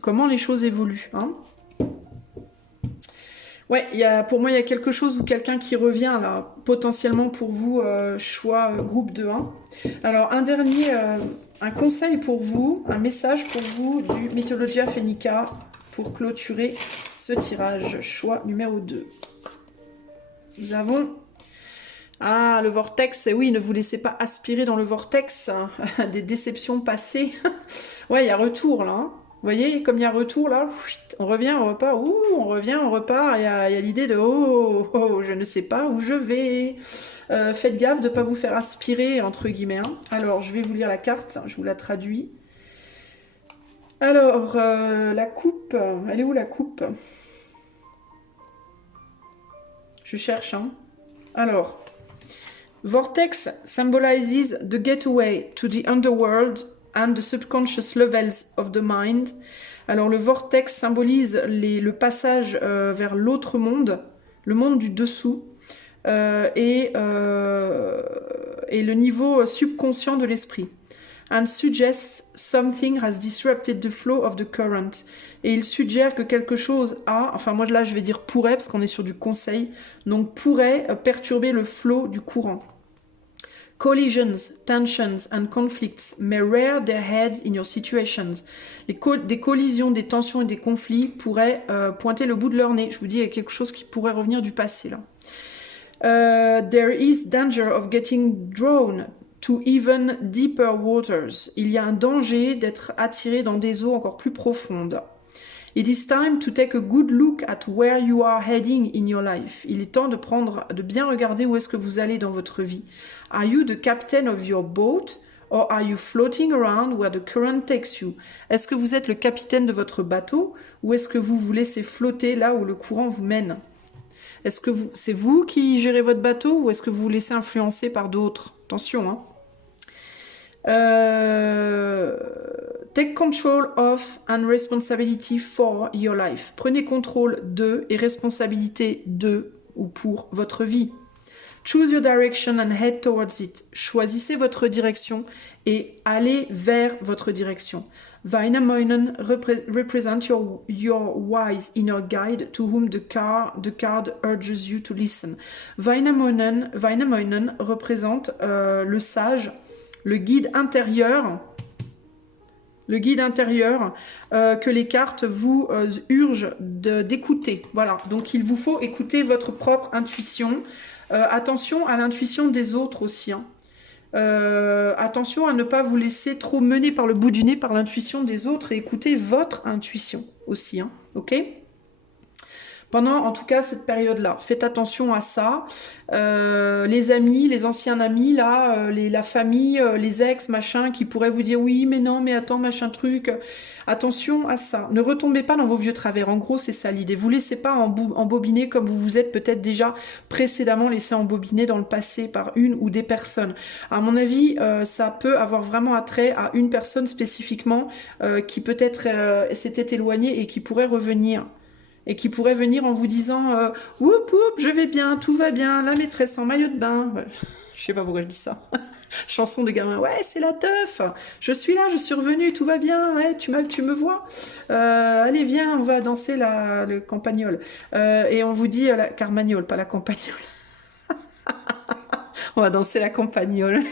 comment les choses évoluent. Hein. Ouais, pour moi, il y a quelque chose ou quelqu'un qui revient là, potentiellement pour vous, choix groupe de 1. Alors, un conseil pour vous, un message pour vous du Mythologia Phoenica pour clôturer ce tirage. Choix numéro 2. Nous avons... Ah, le vortex, et oui, ne vous laissez pas aspirer dans le vortex des déceptions passées. Ouais, il y a retour là. Hein. Vous voyez, comme il y a retour là, on revient, on repart, on revient, on repart. Il y a l'idée de oh, je ne sais pas où je vais. Faites gaffe de ne pas vous faire aspirer, entre guillemets. Hein. Alors, je vais vous lire la carte, je vous la traduis. Alors, la coupe, elle est où la coupe? Je cherche, hein. Alors, Vortex symbolizes the gateway to the underworld and the subconscious levels of the mind. Alors le vortex symbolise le passage vers l'autre monde, le monde du dessous, et le niveau subconscient de l'esprit. And suggests something has disrupted the flow of the current. Et il suggère que quelque chose a, enfin moi là je vais dire pourrait, parce qu'on est sur du conseil, donc pourrait perturber le flow du courant. Collisions, tensions and conflicts may rear their heads in your situations. Des collisions, des tensions et des conflits pourraient pointer le bout de leur nez. Je vous dis, il y a quelque chose qui pourrait revenir du passé là. There is danger of getting drawn to even deeper waters. Il y a un danger d'être attiré dans des eaux encore plus profondes. It is time to take a good look at where you are heading in your life. Il est temps de bien regarder où est-ce que vous allez dans votre vie. Are you the captain of your boat or are you floating around where the current takes you? Est-ce que vous êtes le capitaine de votre bateau ou est-ce que vous vous laissez flotter là où le courant vous mène? Est-ce que c'est vous qui gérez votre bateau ou est-ce que vous vous laissez influencer par d'autres? Attention, hein. Take control of and responsibility for your life. Prenez contrôle de et responsabilité de ou pour votre vie. Choose your direction and head towards it. Choisissez votre direction et allez vers votre direction. Wainamoinen represent your wise inner guide to whom the card urges you to listen. Wainamoinen représente le sage, le guide intérieur que les cartes vous urgent d'écouter. Voilà, donc il vous faut écouter votre propre intuition. Attention à l'intuition des autres aussi. Hein. Attention à ne pas vous laisser trop mener par le bout du nez par l'intuition des autres et écouter votre intuition aussi. Hein, ok ? Pendant, en tout cas, cette période-là. Faites attention à ça. Les amis, les anciens amis, là, la famille, les ex, machin, qui pourraient vous dire « oui, mais non, mais attends, machin truc ». Attention à ça. Ne retombez pas dans vos vieux travers. En gros, c'est ça l'idée. Vous ne laissez pas embobiner comme vous vous êtes peut-être déjà précédemment laissé embobiner dans le passé par une ou des personnes. À mon avis, ça peut avoir vraiment attrait à une personne spécifiquement qui peut-être s'était éloignée et qui pourrait revenir. Et qui pourrait venir en vous disant « Whoop, whoop, je vais bien, tout va bien, la maîtresse en maillot de bain. Ouais. » Je sais pas pourquoi je dis ça. Chanson de gamin. « Ouais, c'est la teuf. Je suis là, je suis revenue, tout va bien. Ouais, tu me vois. Allez, viens, on va danser le campagnol. Et on vous dit la carmagnole, pas la campagnole. On va danser la campagnole.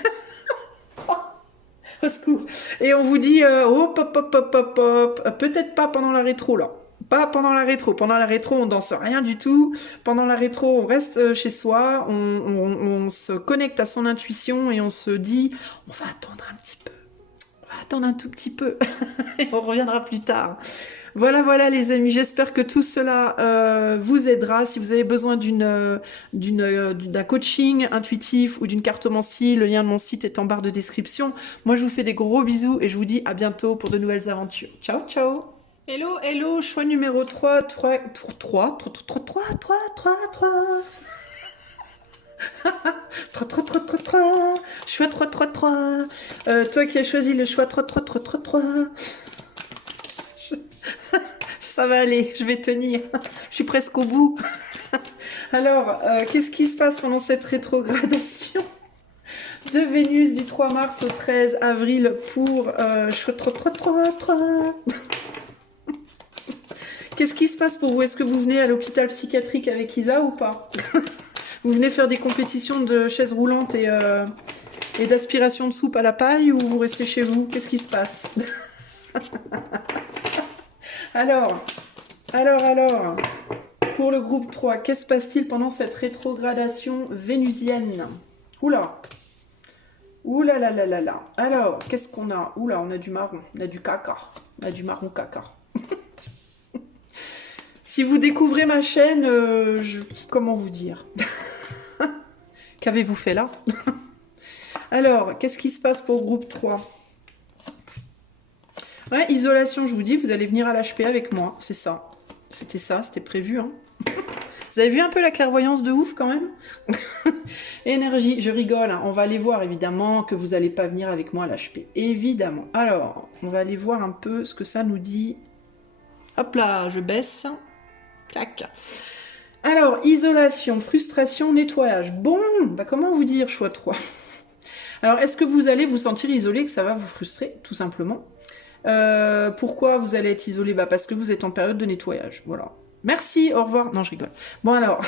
Au secours. Et on vous dit hop, hop, hop, hop, hop, hop. Peut-être pas pendant la rétro, là. Pas pendant la rétro. Pendant la rétro, on danse rien du tout. Pendant la rétro, on reste chez soi, on se connecte à son intuition et on se dit, on va attendre un petit peu. On va attendre un tout petit peu. Et on reviendra plus tard. Voilà, voilà les amis, j'espère que tout cela vous aidera. Si vous avez besoin d'un coaching intuitif ou d'une cartomancie, le lien de mon site est en barre de description. Moi, je vous fais des gros bisous et je vous dis à bientôt pour de nouvelles aventures. Ciao, ciao! Hello, hello, choix numéro 3, 3, 3, 3, 3, 3, 3, 3, 3. 3, 3, 3, 3, 3. Choix 3, 3, 3. Toi qui as choisi le choix 3, 3, 3, 3, 3. Ça va aller, je vais tenir. Je suis presque au bout. Alors, qu'est-ce qui se passe pendant cette rétrogradation de Vénus du 3 mars au 13 avril pour choix 3, 3, 3, 3. Qu'est-ce qui se passe pour vous? Est-ce que vous venez à l'hôpital psychiatrique avec Isa ou pas? Vous venez faire des compétitions de chaises roulantes et d'aspiration de soupe à la paille ou vous restez chez vous? Qu'est-ce qui se passe? Alors, pour le groupe 3, qu'est-ce qui se passe-t-il pendant cette rétrogradation vénusienne? Oula! Oula là là là là. Alors, qu'est-ce qu'on a? Oula, on a du marron, on a du caca. On a du marron caca. Si vous découvrez ma chaîne, comment vous dire? Qu'avez-vous fait là? Alors, qu'est-ce qui se passe pour groupe 3? Ouais, isolation, je vous dis, vous allez venir à l'HP avec moi, c'est ça. C'était prévu. Hein. Vous avez vu un peu la clairvoyance de ouf quand même? Énergie, je rigole, hein. On va aller voir évidemment que vous n'allez pas venir avec moi à l'HP. Évidemment. Alors, on va aller voir un peu ce que ça nous dit. Hop là, je baisse. Clac. Alors, isolation, frustration, nettoyage. Bon, bah comment vous dire, choix 3. Alors, est-ce que vous allez vous sentir isolé, que ça va vous frustrer, tout simplement? Pourquoi vous allez être isolé? Bah parce que vous êtes en période de nettoyage, voilà. Merci, au revoir. Non, je rigole. Bon alors,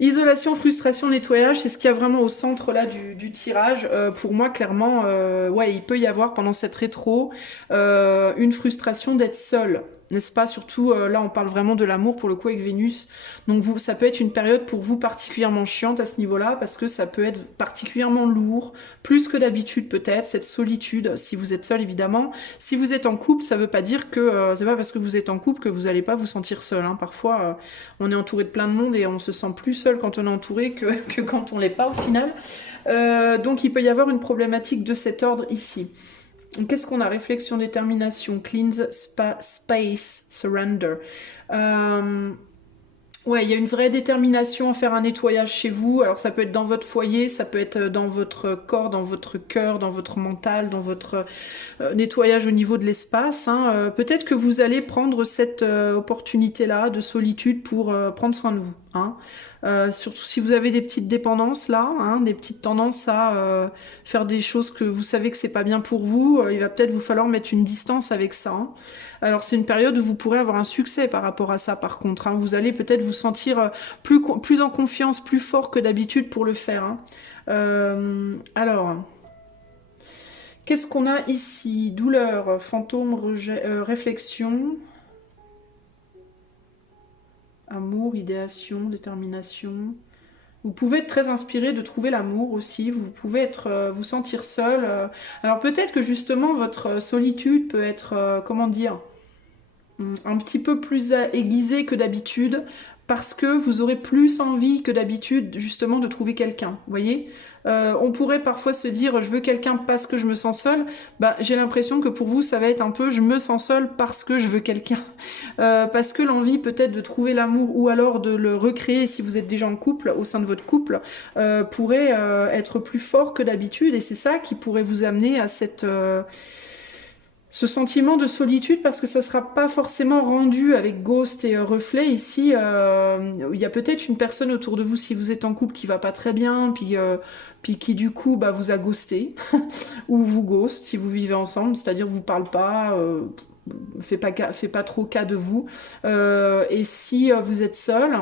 isolation, frustration, nettoyage, c'est ce qu'il y a vraiment au centre là du tirage. Pour moi, clairement, ouais, il peut y avoir pendant cette rétro une frustration d'être seul, n'est-ce pas? Surtout, là, on parle vraiment de l'amour pour le coup avec Vénus. Donc, ça peut être une période pour vous particulièrement chiante à ce niveau-là, parce que ça peut être particulièrement lourd, plus que d'habitude peut-être, cette solitude, si vous êtes seul évidemment. Si vous êtes en couple, ça veut pas dire que, c'est pas parce que vous êtes en couple que vous n'allez pas vous sentir seul, hein. Parfois, on est entouré de plein de monde et on se sent plus seul quand on est entouré que quand on l'est pas au final. Donc, il peut y avoir une problématique de cet ordre ici. Qu'est-ce qu'on a? Réflexion, détermination, cleanse, space, surrender. Ouais, il y a une vraie détermination à faire un nettoyage chez vous. Alors ça peut être dans votre foyer, ça peut être dans votre corps, dans votre cœur, dans votre mental, dans votre nettoyage au niveau de l'espace. Hein. Peut-être que vous allez prendre cette opportunité-là de solitude pour prendre soin de vous. Hein. Surtout si vous avez des petites dépendances là, hein, des petites tendances à faire des choses que vous savez que c'est pas bien pour vous, il va peut-être vous falloir mettre une distance avec ça. Hein. Alors c'est une période où vous pourrez avoir un succès par rapport à ça par contre. Hein. Vous allez peut-être vous sentir plus en confiance, plus fort que d'habitude pour le faire. Hein. Alors, qu'est-ce qu'on a ici? Douleur, fantôme, rejet, réflexion. Amour, idéation, détermination. Vous pouvez être très inspiré de trouver l'amour aussi. Vous pouvez vous sentir seul. Alors peut-être que justement votre solitude peut être, comment dire, un petit peu plus aiguisée que d'habitude. Parce que vous aurez plus envie que d'habitude justement de trouver quelqu'un. Vous voyez, on pourrait parfois se dire je veux quelqu'un parce que je me sens seule. Bah, j'ai l'impression que pour vous ça va être un peu je me sens seule parce que je veux quelqu'un. Parce que l'envie peut-être de trouver l'amour ou alors de le recréer si vous êtes déjà en couple, au sein de votre couple, pourrait être plus fort que d'habitude. Et c'est ça qui pourrait vous amener à ce sentiment de solitude, parce que ça ne sera pas forcément rendu avec ghost et reflet. Ici, il y a peut-être une personne autour de vous, si vous êtes en couple, qui va pas très bien, puis qui du coup bah, vous a ghosté, ou vous ghost si vous vivez ensemble, c'est-à-dire vous parle pas, fait pas trop cas de vous. Et si vous êtes seul,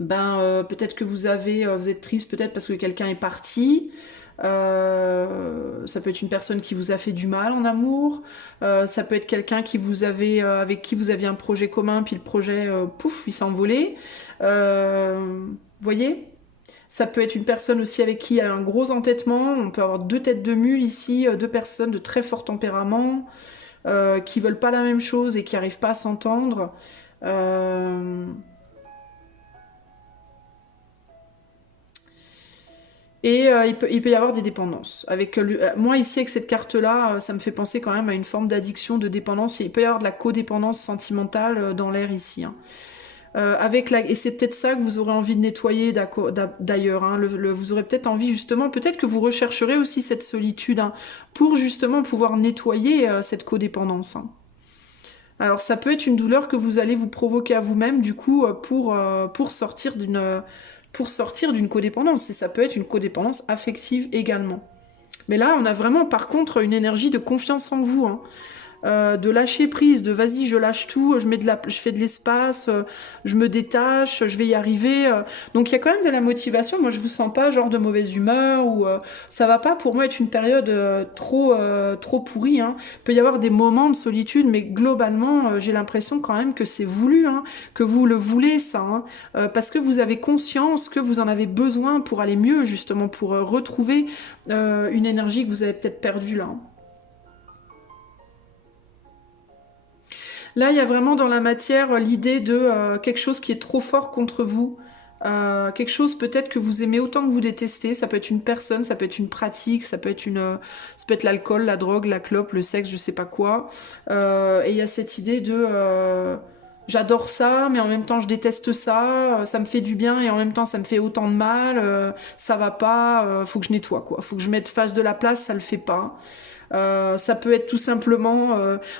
ben, peut-être que vous êtes triste peut-être parce que quelqu'un est parti. Ça peut être une personne qui vous a fait du mal en amour. Ça peut être quelqu'un qui vous avait, avec qui vous aviez un projet commun, puis le projet, pouf, il s'est envolé. Voyez? Ça peut être une personne aussi avec qui il y a un gros entêtement. On peut avoir deux têtes de mule ici, deux personnes de très fort tempérament, qui veulent pas la même chose et qui n'arrivent pas à s'entendre. Et il peut y avoir des dépendances. Avec moi ici avec cette carte-là, ça me fait penser quand même à une forme d'addiction, de dépendance. Il peut y avoir de la codépendance sentimentale dans l'air ici, hein. Et c'est peut-être ça que vous aurez envie de nettoyer d'ailleurs, hein. Vous aurez peut-être envie justement, peut-être que vous rechercherez aussi cette solitude, hein, pour justement pouvoir nettoyer cette codépendance, hein. Alors ça peut être une douleur que vous allez vous provoquer à vous-même du coup pour sortir d'une codépendance. Et ça peut être une codépendance affective également. Mais là, on a vraiment par contre une énergie de confiance en vous, hein. De lâcher prise, de vas-y, je lâche tout, je fais de l'espace, je me détache, je vais y arriver. Donc il y a quand même de la motivation. Moi, je vous sens pas genre de mauvaise humeur ou ça va pas pour moi être une période trop pourrie, hein. Il peut y avoir des moments de solitude, mais globalement, j'ai l'impression quand même que c'est voulu, hein, que vous le voulez ça, hein, parce que vous avez conscience que vous en avez besoin pour aller mieux, justement, pour retrouver une énergie que vous avez peut-être perdue là, hein. Là, il y a vraiment dans la matière l'idée de quelque chose qui est trop fort contre vous. Quelque chose peut-être que vous aimez autant que vous détestez. Ça peut être une personne, ça peut être une pratique, ça peut être l'alcool, la drogue, la clope, le sexe, je sais pas quoi. Et il y a cette idée de j'adore ça, mais en même temps je déteste ça. Ça me fait du bien et en même temps ça me fait autant de mal. Ça va pas. Faut que je nettoie quoi. Faut que je mette face de la place. Ça le fait pas. Ça peut être tout simplement,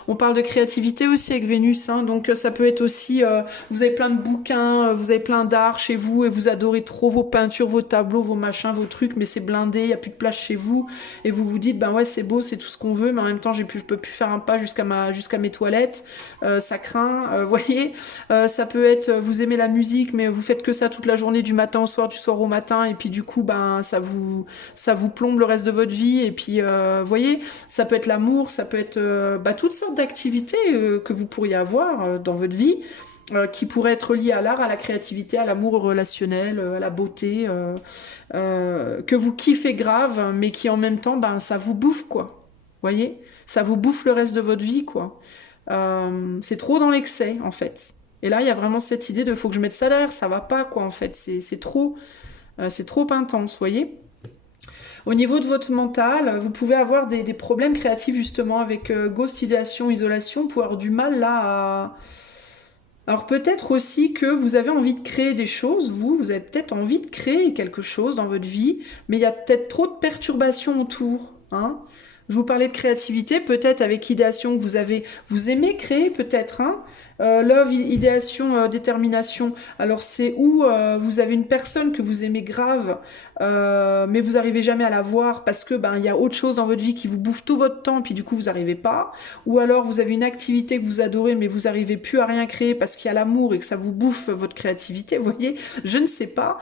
on parle de créativité aussi avec Vénus, hein, donc ça peut être aussi, vous avez plein de bouquins, vous avez plein d'art chez vous et vous adorez trop vos peintures, vos tableaux, vos machins, vos trucs, mais c'est blindé, il n'y a plus de place chez vous et vous vous dites, ben ouais c'est beau, c'est tout ce qu'on veut, mais en même temps je peux plus faire un pas jusqu'à mes toilettes, ça craint, voyez. Ça peut être, vous aimez la musique, mais vous faites que ça toute la journée, du matin au soir, du soir au matin, et puis du coup, ben ça vous plombe le reste de votre vie, et puis, voyez. Ça peut être l'amour, ça peut être toutes sortes d'activités que vous pourriez avoir dans votre vie, qui pourraient être liées à l'art, à la créativité, à l'amour relationnel, à la beauté, que vous kiffez grave, mais qui en même temps, ben, ça vous bouffe, quoi. Voyez? Ça vous bouffe le reste de votre vie, quoi. C'est trop dans l'excès, en fait. Et là, il y a vraiment cette idée de faut que je mette ça derrière, ça va pas, quoi, en fait. C'est trop intense, voyez? Au niveau de votre mental, vous pouvez avoir des problèmes créatifs justement avec ghost, idéation, isolation, pour avoir du mal là à... Alors peut-être aussi que vous avez envie de créer des choses, vous avez peut-être envie de créer quelque chose dans votre vie, mais il y a peut-être trop de perturbations autour, hein. Je vous parlais de créativité, peut-être avec idéation que vous aimez créer peut-être, hein. Love, idéation, détermination. Alors c'est où vous avez une personne que vous aimez grave, mais vous n'arrivez jamais à la voir parce que ben il y a autre chose dans votre vie qui vous bouffe tout votre temps, puis du coup vous n'arrivez pas. Ou alors vous avez une activité que vous adorez, mais vous n'arrivez plus à rien créer parce qu'il y a l'amour et que ça vous bouffe votre créativité. Vous voyez, je ne sais pas.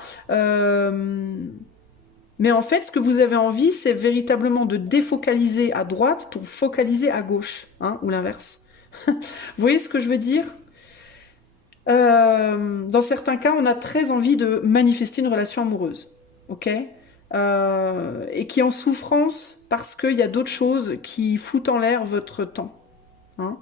Mais en fait, ce que vous avez envie, c'est véritablement de défocaliser à droite pour focaliser à gauche, hein, ou l'inverse. Vous voyez ce que je veux dire? Dans certains cas, on a très envie de manifester une relation amoureuse, ok? Et qui est en souffrance parce qu'il y a d'autres choses qui foutent en l'air votre temps, hein.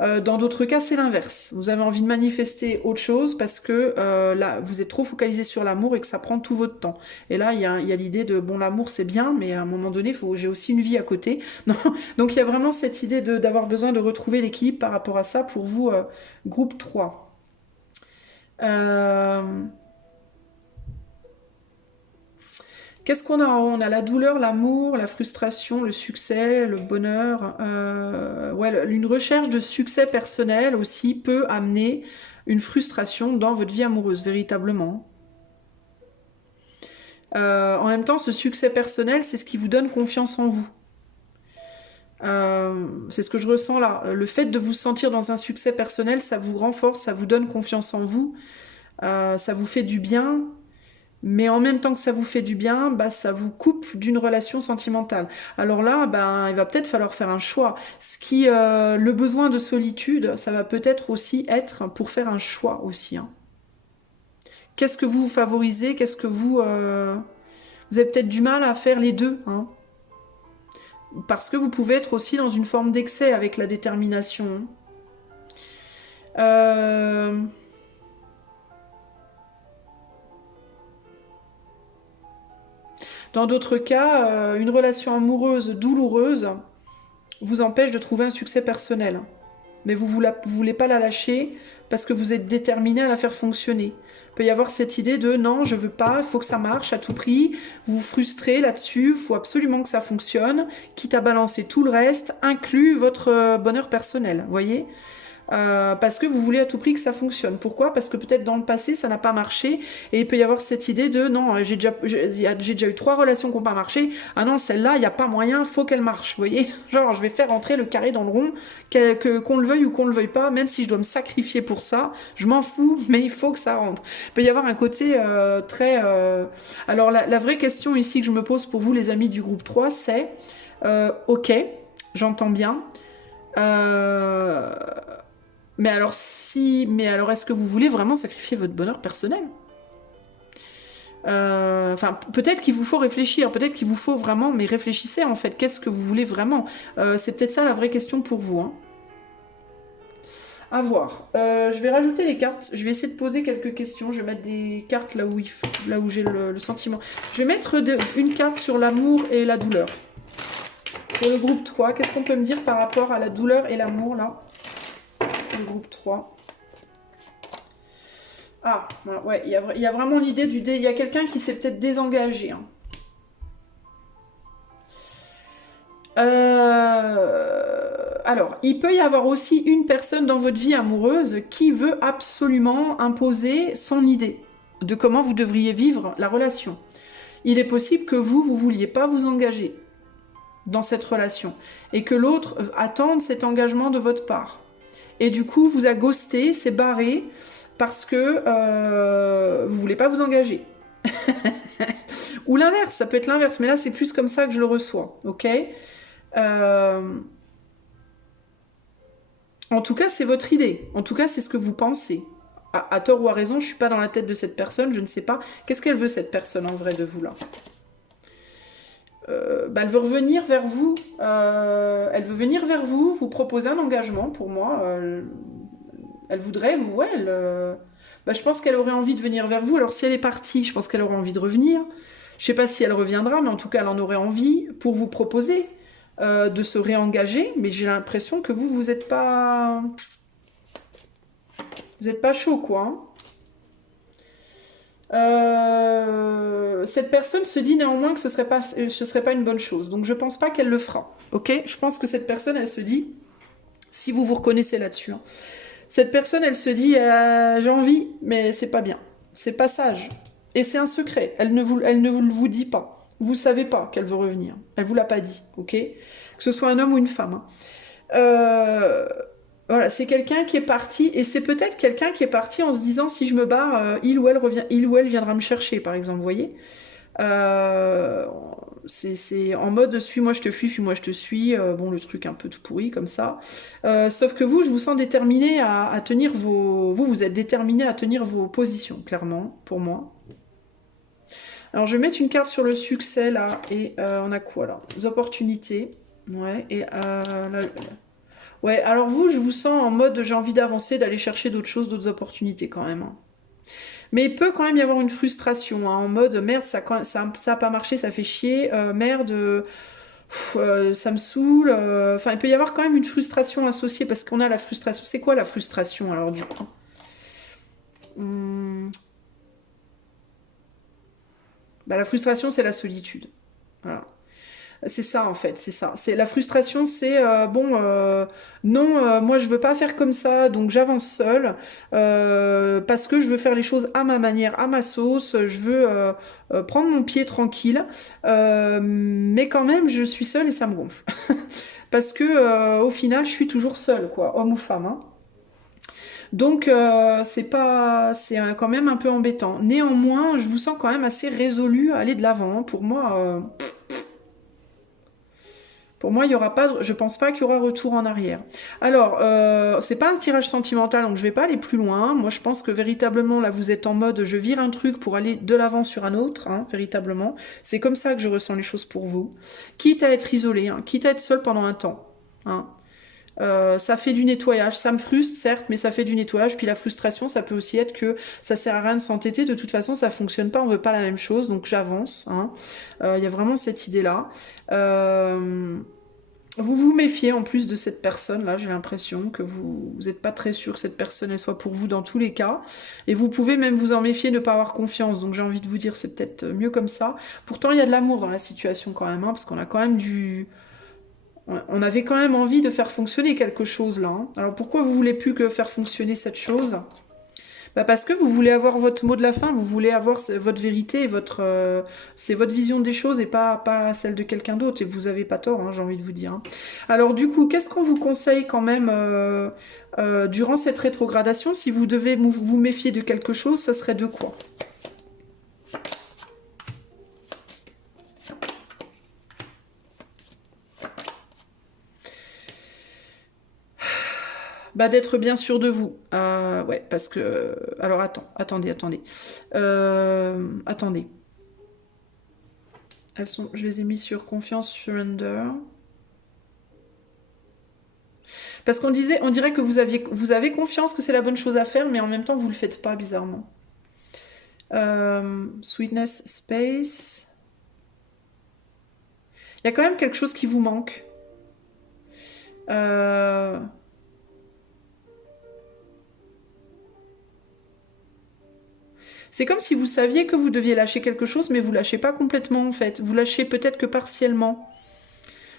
Dans d'autres cas, c'est l'inverse. Vous avez envie de manifester autre chose parce que là, vous êtes trop focalisé sur l'amour et que ça prend tout votre temps. Et là, il y a l'idée de, bon, l'amour, c'est bien, mais à un moment donné, j'ai aussi une vie à côté. Non. Donc, il y a vraiment cette idée d'avoir besoin de retrouver l'équilibre par rapport à ça pour vous, groupe 3. Qu'est-ce qu'on a en haut? On a la douleur, l'amour, la frustration, le succès, le bonheur. Ouais, une recherche de succès personnel aussi peut amener une frustration dans votre vie amoureuse, véritablement. En même temps, ce succès personnel, c'est ce qui vous donne confiance en vous. C'est ce que je ressens là. Le fait de vous sentir dans un succès personnel, ça vous renforce, ça vous donne confiance en vous, ça vous fait du bien. Mais en même temps que ça vous fait du bien, bah, ça vous coupe d'une relation sentimentale. Alors là, ben, il va peut-être falloir faire un choix. Le besoin de solitude, ça va peut-être aussi être pour faire un choix aussi, hein. Qu'est-ce que vous favorisez? Qu'est-ce que vous avez peut-être du mal à faire les deux, hein. Parce que vous pouvez être aussi dans une forme d'excès avec la détermination. Euh, Dans d'autres cas, une relation amoureuse douloureuse vous empêche de trouver un succès personnel. Mais vous ne voulez pas la lâcher parce que vous êtes déterminé à la faire fonctionner. Il peut y avoir cette idée de non, je veux pas, il faut que ça marche à tout prix. Vous vous frustrez là-dessus, il faut absolument que ça fonctionne, quitte à balancer tout le reste, inclus votre bonheur personnel, vous voyez. Parce que vous voulez à tout prix que ça fonctionne. Pourquoi? Parce que peut-être dans le passé ça n'a pas marché et il peut y avoir cette idée de non, j'ai déjà eu 3 relations qui n'ont pas marché. Ah non, celle-là, il n'y a pas moyen, faut qu'elle marche. Vous voyez? Genre, je vais faire entrer le carré dans le rond, qu'on le veuille ou qu'on le veuille pas, même si je dois me sacrifier pour ça, je m'en fous, mais il faut que ça rentre. Il peut y avoir un côté très. Alors, la vraie question ici que je me pose pour vous, les amis du groupe 3, c'est ok, j'entends bien. Euh, mais alors est-ce que vous voulez vraiment sacrifier votre bonheur personnel? Enfin, peut-être qu'il vous faut réfléchir, peut-être qu'il vous faut vraiment, mais réfléchissez en fait, qu'est-ce que vous voulez vraiment? C'est peut-être ça la vraie question pour vous, hein. À voir. Je vais rajouter les cartes, je vais essayer de poser quelques questions, je vais mettre des cartes là où j'ai le sentiment. Je vais mettre une carte sur l'amour et la douleur. Pour le groupe 3, qu'est-ce qu'on peut me dire par rapport à la douleur et l'amour là? Le groupe 3. Ah, ouais, il y a vraiment l'idée il y a quelqu'un qui s'est peut-être désengagé, hein. Alors, il peut y avoir aussi une personne dans votre vie amoureuse qui veut absolument imposer son idée de comment vous devriez vivre la relation. Il est possible que vous ne vouliez pas vous engager dans cette relation et que l'autre attende cet engagement de votre part. Et du coup, vous a ghosté, s'est barré parce que vous voulez pas vous engager. Ou l'inverse, ça peut être l'inverse, mais là c'est plus comme ça que je le reçois, ok? En tout cas, c'est votre idée. En tout cas, c'est ce que vous pensez. À tort ou à raison, je suis pas dans la tête de cette personne, je ne sais pas. Qu'est-ce qu'elle veut cette personne en vrai de vous là? Elle veut revenir vers vous. Elle veut venir vers vous, vous proposer un engagement pour moi. Elle voudrait, ouais, je pense qu'elle aurait envie de venir vers vous. Alors si elle est partie, je pense qu'elle aurait envie de revenir. Je sais pas si elle reviendra, mais en tout cas, elle en aurait envie pour vous proposer de se réengager. Mais j'ai l'impression que vous n'êtes pas... Vous n'êtes pas chaud, quoi, hein. Cette personne se dit néanmoins que ce serait pas une bonne chose. Donc je pense pas qu'elle le fera. Ok? Je pense que cette personne, elle se dit, si vous vous reconnaissez là-dessus, hein, cette personne, elle se dit, j'ai envie, mais c'est pas bien. C'est pas sage. Et c'est un secret. Elle ne vous le dit pas. Vous savez pas qu'elle veut revenir. Elle vous l'a pas dit, ok? Que ce soit un homme ou une femme, hein. Voilà, c'est quelqu'un qui est parti, et c'est peut-être quelqu'un qui est parti en se disant, si je me barre, il ou elle viendra me chercher, par exemple, vous voyez? C'est en mode suis-moi je te fuis-moi je te suis, bon le truc un peu tout pourri comme ça. Sauf que vous, je vous sens déterminé à tenir vous êtes déterminé à tenir vos positions, clairement, pour moi. Alors je vais mettre une carte sur le succès là, et on a quoi là? Les opportunités, ouais, et ouais, alors vous, je vous sens en mode j'ai envie d'avancer, d'aller chercher d'autres choses, d'autres opportunités quand même, hein. Mais il peut quand même y avoir une frustration, hein, en mode merde, ça a pas marché, ça fait chier, merde, ça me saoule. Enfin, il peut y avoir quand même une frustration associée parce qu'on a la frustration. C'est quoi la frustration alors du coup? La frustration, c'est la solitude. Voilà. C'est ça en fait, c'est ça. C'est la frustration, c'est non, moi je veux pas faire comme ça, donc j'avance seule parce que je veux faire les choses à ma manière, à ma sauce. Je veux prendre mon pied tranquille, mais quand même je suis seule et ça me gonfle parce que au final je suis toujours seule, quoi, homme ou femme, hein. Donc c'est quand même un peu embêtant. Néanmoins, je vous sens quand même assez résolu à aller de l'avant. Pour moi, il y aura pas, je pense pas qu'il y aura retour en arrière. Alors, c'est pas un tirage sentimental, donc je vais pas aller plus loin. Moi, je pense que véritablement, là, vous êtes en mode, je vire un truc pour aller de l'avant sur un autre, hein, véritablement. C'est comme ça que je ressens les choses pour vous. Quitte à être isolé, hein, quitte à être seul pendant un temps. Hein. Ça fait du nettoyage, ça me frustre certes, mais ça fait du nettoyage. Puis la frustration, ça peut aussi être que ça sert à rien de s'entêter. De toute façon, ça fonctionne pas, on veut pas la même chose, donc j'avance. Hein. Il y a vraiment cette idée-là. Vous vous méfiez en plus de cette personne-là, j'ai l'impression que vous n'êtes pas très sûr que cette personne elle soit pour vous dans tous les cas. Et vous pouvez même vous en méfier, ne pas avoir confiance. Donc j'ai envie de vous dire, c'est peut-être mieux comme ça. Pourtant, il y a de l'amour dans la situation quand même, hein, parce qu'on a quand même on avait quand même envie de faire fonctionner quelque chose là. Hein. Alors pourquoi vous voulez plus que faire fonctionner cette chose? Bah parce que vous voulez avoir votre mot de la fin, vous voulez avoir votre vérité, c'est votre vision des choses et pas celle de quelqu'un d'autre. Et vous avez pas tort, hein, j'ai envie de vous dire. Hein. Alors du coup, qu'est-ce qu'on vous conseille quand même durant cette rétrogradation? Si vous devez vous méfier de quelque chose, ça serait de quoi? Bah, d'être bien sûr de vous. Ouais, parce que... Alors, attendez. Attendez. Je les ai mis sur confiance, surrender. Parce on dirait que vous avez confiance que c'est la bonne chose à faire, mais en même temps, vous le faites pas, bizarrement. Sweetness, space. Il y a quand même quelque chose qui vous manque. C'est comme si vous saviez que vous deviez lâcher quelque chose, mais vous lâchez pas complètement en fait. Vous lâchez peut-être que partiellement.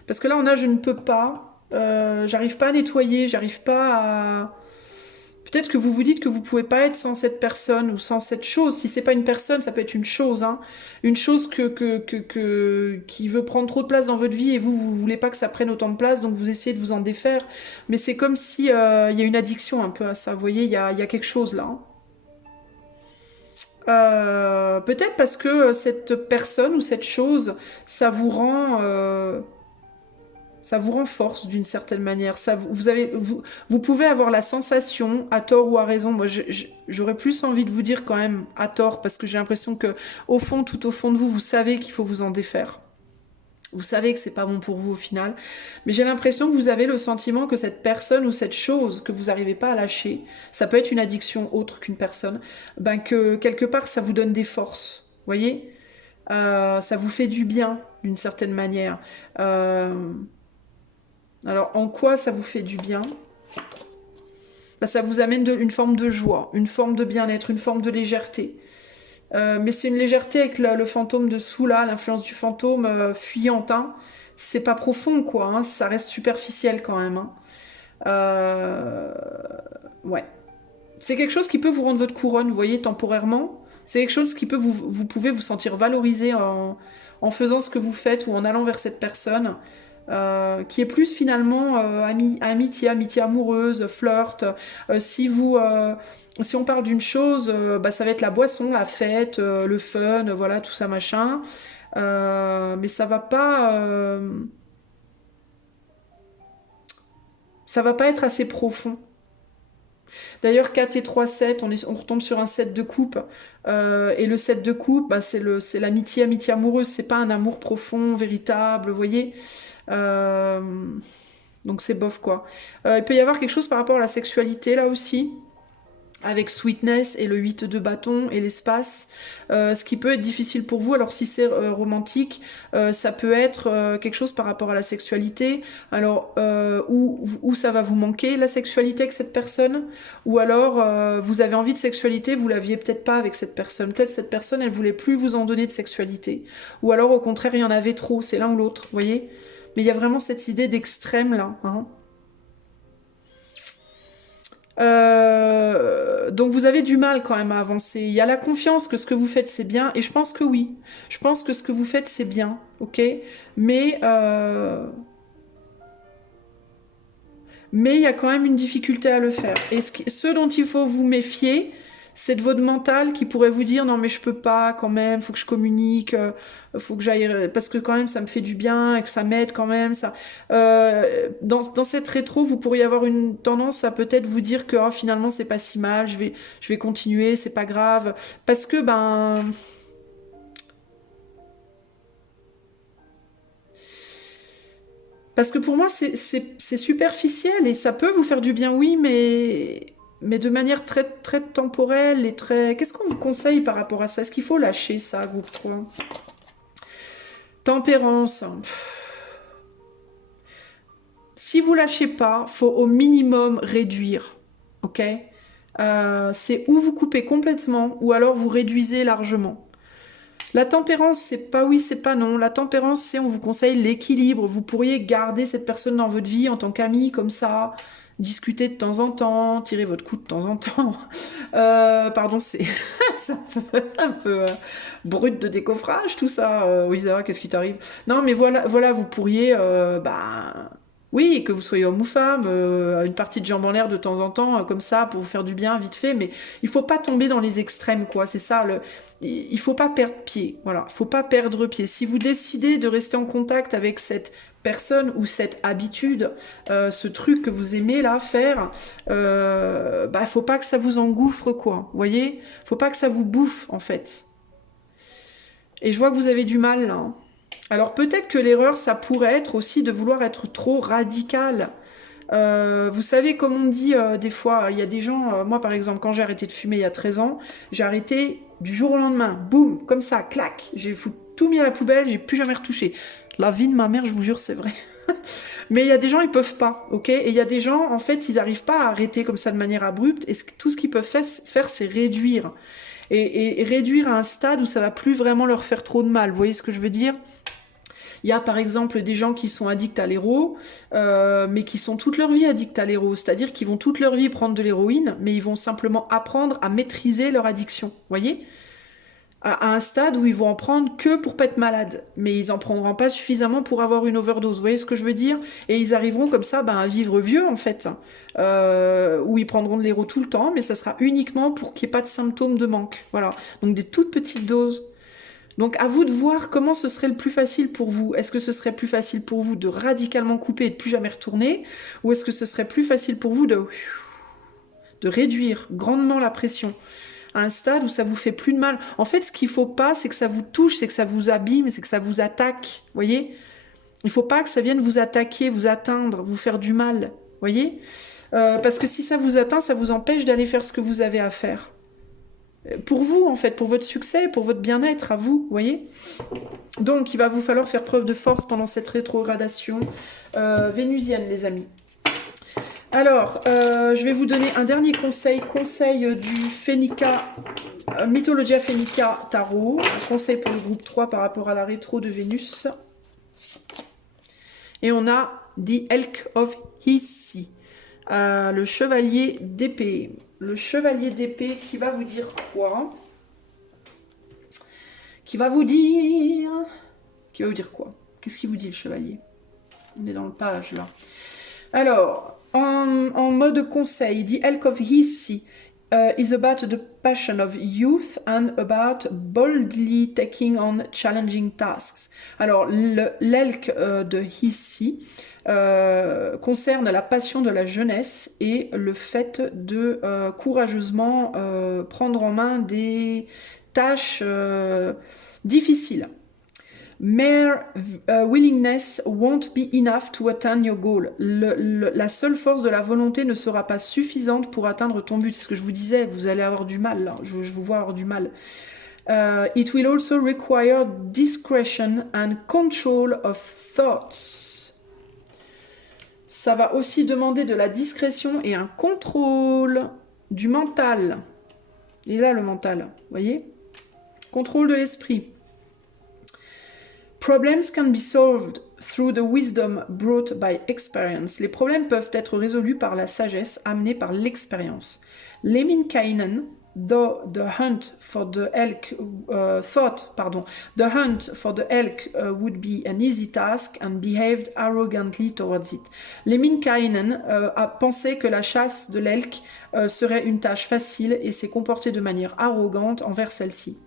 Parce que là, on a je ne peux pas. J'arrive pas à nettoyer, j'arrive pas à... Peut-être que vous vous dites que vous pouvez pas être sans cette personne ou sans cette chose. Si c'est pas une personne, ça peut être une chose. Hein. Une chose qui veut prendre trop de place dans votre vie et vous voulez pas que ça prenne autant de place, donc vous essayez de vous en défaire. Mais c'est comme si il y a une addiction un peu à ça. Vous voyez, il y a quelque chose là. Hein. Peut-être parce que cette personne ou cette chose, ça vous renforce d'une certaine manière. Vous pouvez avoir la sensation, à tort ou à raison, moi j'aurais plus envie de vous dire quand même à tort, parce que j'ai l'impression que au fond, tout au fond de vous, vous savez qu'il faut vous en défaire. Vous savez que c'est pas bon pour vous au final, mais j'ai l'impression que vous avez le sentiment que cette personne ou cette chose que vous n'arrivez pas à lâcher, ça peut être une addiction autre qu'une personne, ben que quelque part ça vous donne des forces, voyez, ça vous fait du bien d'une certaine manière. Alors en quoi ça vous fait du bien? Ben, ça vous amène une forme de joie, une forme de bien-être, une forme de légèreté. Mais c'est une légèreté avec le fantôme dessous, là, l'influence du fantôme fuyante. Hein. C'est pas profond, quoi. Hein. Ça reste superficiel quand même. Hein. Ouais. C'est quelque chose qui peut vous rendre votre couronne, vous voyez, temporairement. C'est quelque chose qui peut vous pouvez vous sentir valorisé en faisant ce que vous faites ou en allant vers cette personne. Qui est plus finalement amitié amoureuse, flirt. Si on parle d'une chose, bah, ça va être la boisson, la fête, le fun, voilà, tout ça machin. Mais ça va pas être assez profond. D'ailleurs, 4 et 3, 7, on retombe sur un 7 de coupe. Et le 7 de coupe, bah, c'est l'amitié, amitié amoureuse. C'est pas un amour profond, véritable, vous voyez. Euh, donc c'est bof quoi. Il peut y avoir quelque chose par rapport à la sexualité là aussi, avec sweetness et le 8 de bâton et l'espace, ce qui peut être difficile pour vous. Alors si c'est romantique, ça peut être quelque chose par rapport à la sexualité. Alors où ça va vous manquer la sexualité avec cette personne, ou alors vous avez envie de sexualité, vous l'aviez peut-être pas avec cette personne. Peut-être cette personne elle voulait plus vous en donner de sexualité, ou alors au contraire il y en avait trop. C'est l'un ou l'autre, vous voyez. Mais il y a vraiment cette idée d'extrême là. Hein. Donc vous avez du mal quand même à avancer. Il y a la confiance que ce que vous faites c'est bien, et je pense que oui. Je pense que ce que vous faites c'est bien, ok. Mais mais il y a quand même une difficulté à le faire. Et ce dont il faut vous méfier, c'est de votre mental qui pourrait vous dire non mais je peux pas quand même, faut que je communique, faut que j'aille parce que quand même ça me fait du bien et que ça m'aide quand même ça. Dans cette rétro, vous pourriez avoir une tendance à peut-être vous dire que oh, finalement c'est pas si mal, je vais continuer, c'est pas grave parce que parce que pour moi, c'est superficiel et ça peut vous faire du bien, oui, mais de manière très, très temporelle et très... Qu'est-ce qu'on vous conseille par rapport à ça? Est-ce qu'il faut lâcher ça, groupe 3? Tempérance. Si vous lâchez pas, faut au minimum réduire, ok? C'est ou vous coupez complètement ou alors vous réduisez largement. La tempérance, c'est pas oui, c'est pas non. La tempérance, c'est on vous conseille l'équilibre. Vous pourriez garder cette personne dans votre vie en tant qu'ami, comme ça, discuter de temps en temps, tirer votre coup de temps en temps. Pardon, c'est un peu brut de décoffrage, tout ça. Oui, Zara, qu'est-ce qui t'arrive? Non, mais voilà, vous pourriez, oui, que vous soyez homme ou femme, une partie de jambes en l'air de temps en temps, comme ça, pour vous faire du bien, vite fait, mais il faut pas tomber dans les extrêmes, quoi. C'est ça, il faut pas perdre pied. Voilà, faut pas perdre pied. Si vous décidez de rester en contact avec cette personne ou cette habitude, ce truc que vous aimez là faire, faut pas que ça vous engouffre, quoi. Vous voyez? Faut pas que ça vous bouffe, en fait. Et je vois que vous avez du mal, là, hein. Alors peut-être que l'erreur, ça pourrait être aussi de vouloir être trop radical. Vous savez, comme on dit des fois, il y a des gens, moi par exemple, quand j'ai arrêté de fumer il y a 13 ans, j'ai arrêté du jour au lendemain, boum, comme ça, clac, j'ai tout mis à la poubelle, j'ai plus jamais retouché. La vie de ma mère, je vous jure, c'est vrai. Mais il y a des gens, ils peuvent pas, ok? Et il y a des gens, en fait, ils n'arrivent pas à arrêter comme ça de manière abrupte, et tout ce qu'ils peuvent faire, c'est réduire. Et réduire à un stade où ça va plus vraiment leur faire trop de mal. Vous voyez ce que je veux dire? Il y a par exemple des gens qui sont addicts à l'héro, mais qui sont toute leur vie addicts à l'héro. C'est-à-dire qu'ils vont toute leur vie prendre de l'héroïne, mais ils vont simplement apprendre à maîtriser leur addiction. Vous voyez? À un stade où ils vont en prendre que pour pas être malades, mais ils en prendront pas suffisamment pour avoir une overdose. Vous voyez ce que je veux dire? Et ils arriveront comme ça à vivre vieux en fait, où ils prendront de l'héro tout le temps, mais ça sera uniquement pour qu'il n'y ait pas de symptômes de manque. Voilà. Donc des toutes petites doses. Donc à vous de voir comment ce serait le plus facile pour vous. Est-ce que ce serait plus facile pour vous de radicalement couper et de plus jamais retourner, ou est-ce que ce serait plus facile pour vous de réduire grandement la pression à un stade où ça vous fait plus de mal? En fait, ce qu'il faut pas, c'est que ça vous touche, c'est que ça vous abîme, c'est que ça vous attaque. Vous voyez? Il faut pas que ça vienne vous attaquer, vous atteindre, vous faire du mal. Vous voyez? Parce que si ça vous atteint, ça vous empêche d'aller faire ce que vous avez à faire. Pour vous, en fait, pour votre succès, pour votre bien-être à vous, vous voyez? Donc, il va vous falloir faire preuve de force pendant cette rétrogradation vénusienne, les amis. Alors, je vais vous donner un dernier conseil du Phénica, Mythologia Phénica Tarot, un conseil pour le groupe 3 par rapport à la rétro de Vénus. Et on a The Elk of Hissi, le chevalier d'épée. Le chevalier d'épée qui va vous dire quoi? Qui va vous dire quoi? Qu'est-ce qu'il vous dit le chevalier? On est dans le page là. Alors, en mode conseil, The Elk of Hissi is about the passion of youth and about boldly taking on challenging tasks. Alors, l'elk de Hissi concerne la passion de la jeunesse et le fait de courageusement prendre en main des tâches difficiles. Mere willingness won't be enough to attain your goal. La seule force de la volonté ne sera pas suffisante pour atteindre ton but. C'est ce que je vous disais, vous allez avoir du mal, là. Je vous vois avoir du mal. It will also require discretion and control of thoughts. Ça va aussi demander de la discrétion et un contrôle du mental. Il est là le mental, vous voyez? Contrôle de l'esprit. Problems can be solved through the wisdom brought by experience. Les problèmes peuvent être résolus par la sagesse amenée par l'expérience. Lemminkainen, though the hunt for the elk would be an easy task and behaved arrogantly towards it. Lemminkainen a pensé que la chasse de l'elk serait une tâche facile et s'est comporté de manière arrogante envers celle-ci.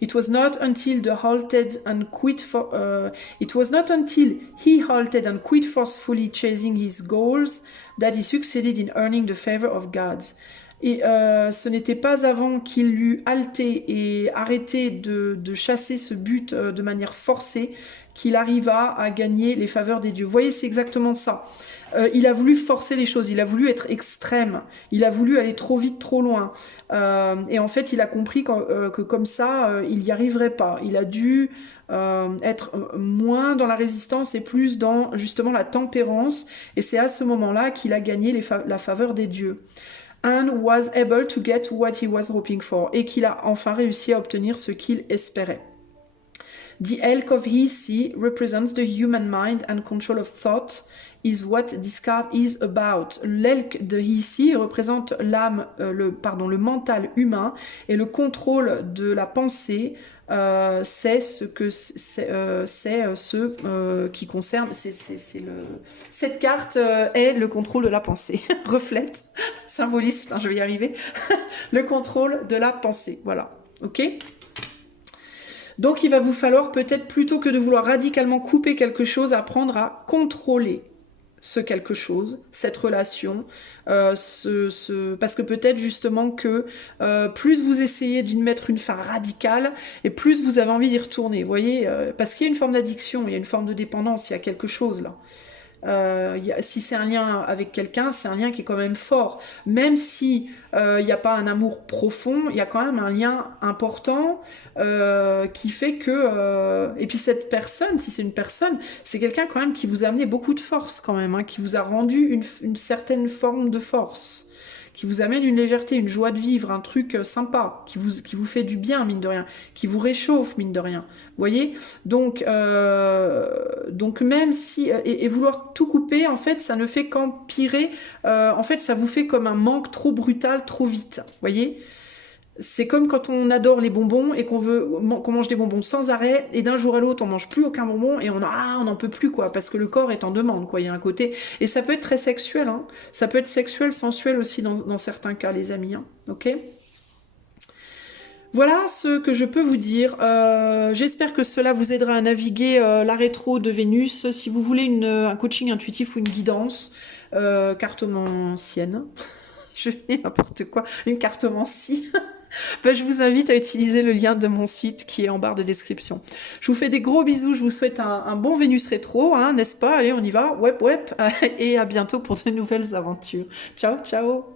It was not until he halted and quit forcefully chasing his goals that he succeeded in earning the favor of gods. Et ce n'était pas avant qu'il eut halté et arrêté de chasser ce but de manière forcée qu'il arriva à gagner les faveurs des dieux. Vous voyez, c'est exactement ça. Il a voulu forcer les choses, il a voulu être extrême, il a voulu aller trop vite, trop loin. Et en fait, il a compris que comme ça, il n'y arriverait pas. Il a dû être moins dans la résistance et plus dans justement la tempérance. Et c'est à ce moment-là qu'il a gagné la faveur des dieux. And was able to get what he was hoping for. Et qu'il a enfin réussi à obtenir ce qu'il espérait. The elk of Hisi represents the human mind and control of thought is what this card is about. L'elk de Hisi représente l'âme, le mental humain et le contrôle de la pensée. C'est ce qui concerne. Cette carte est le contrôle de la pensée. Reflète, symbolise, putain, je vais y arriver. Le contrôle de la pensée. Voilà. Ok. Donc il va vous falloir peut-être, plutôt que de vouloir radicalement couper quelque chose, apprendre à contrôler ce quelque chose, cette relation, parce que peut-être justement que plus vous essayez d'y mettre une fin radicale, et plus vous avez envie d'y retourner, vous voyez, parce qu'il y a une forme d'addiction, il y a une forme de dépendance, il y a quelque chose là. Si c'est un lien avec quelqu'un, c'est un lien qui est quand même fort. Même si il n'y a pas un amour profond, il y a quand même un lien important qui fait que... et puis cette personne, si c'est une personne, c'est quelqu'un quand même qui vous a amené beaucoup de force quand même, hein, qui vous a rendu une certaine forme de force, qui vous amène une légèreté, une joie de vivre, un truc sympa, qui vous fait du bien, mine de rien, qui vous réchauffe, mine de rien. Vous voyez ? Donc même si... Et vouloir tout couper, en fait, ça ne fait qu'empirer. En fait, ça vous fait comme un manque trop brutal, trop vite. Vous voyez ? C'est comme quand on adore les bonbons et qu'on mange des bonbons sans arrêt, et d'un jour à l'autre on mange plus aucun bonbon et on n'en peut plus, quoi, parce que le corps est en demande, quoi. Il y a un côté, et ça peut être très sexuel, hein. Ça peut être sexuel, sensuel aussi dans certains cas, les amis, hein. Ok. Voilà ce que je peux vous dire. J'espère que cela vous aidera à naviguer la rétro de Vénus. Si vous voulez un coaching intuitif ou une guidance, cartomancienne, je fais n'importe quoi, une cartomancie. Ben, je vous invite à utiliser le lien de mon site qui est en barre de description. Je vous fais des gros bisous, je vous souhaite un bon Vénus rétro, hein, n'est-ce pas? Allez, on y va, wep, et à bientôt pour de nouvelles aventures. Ciao, ciao!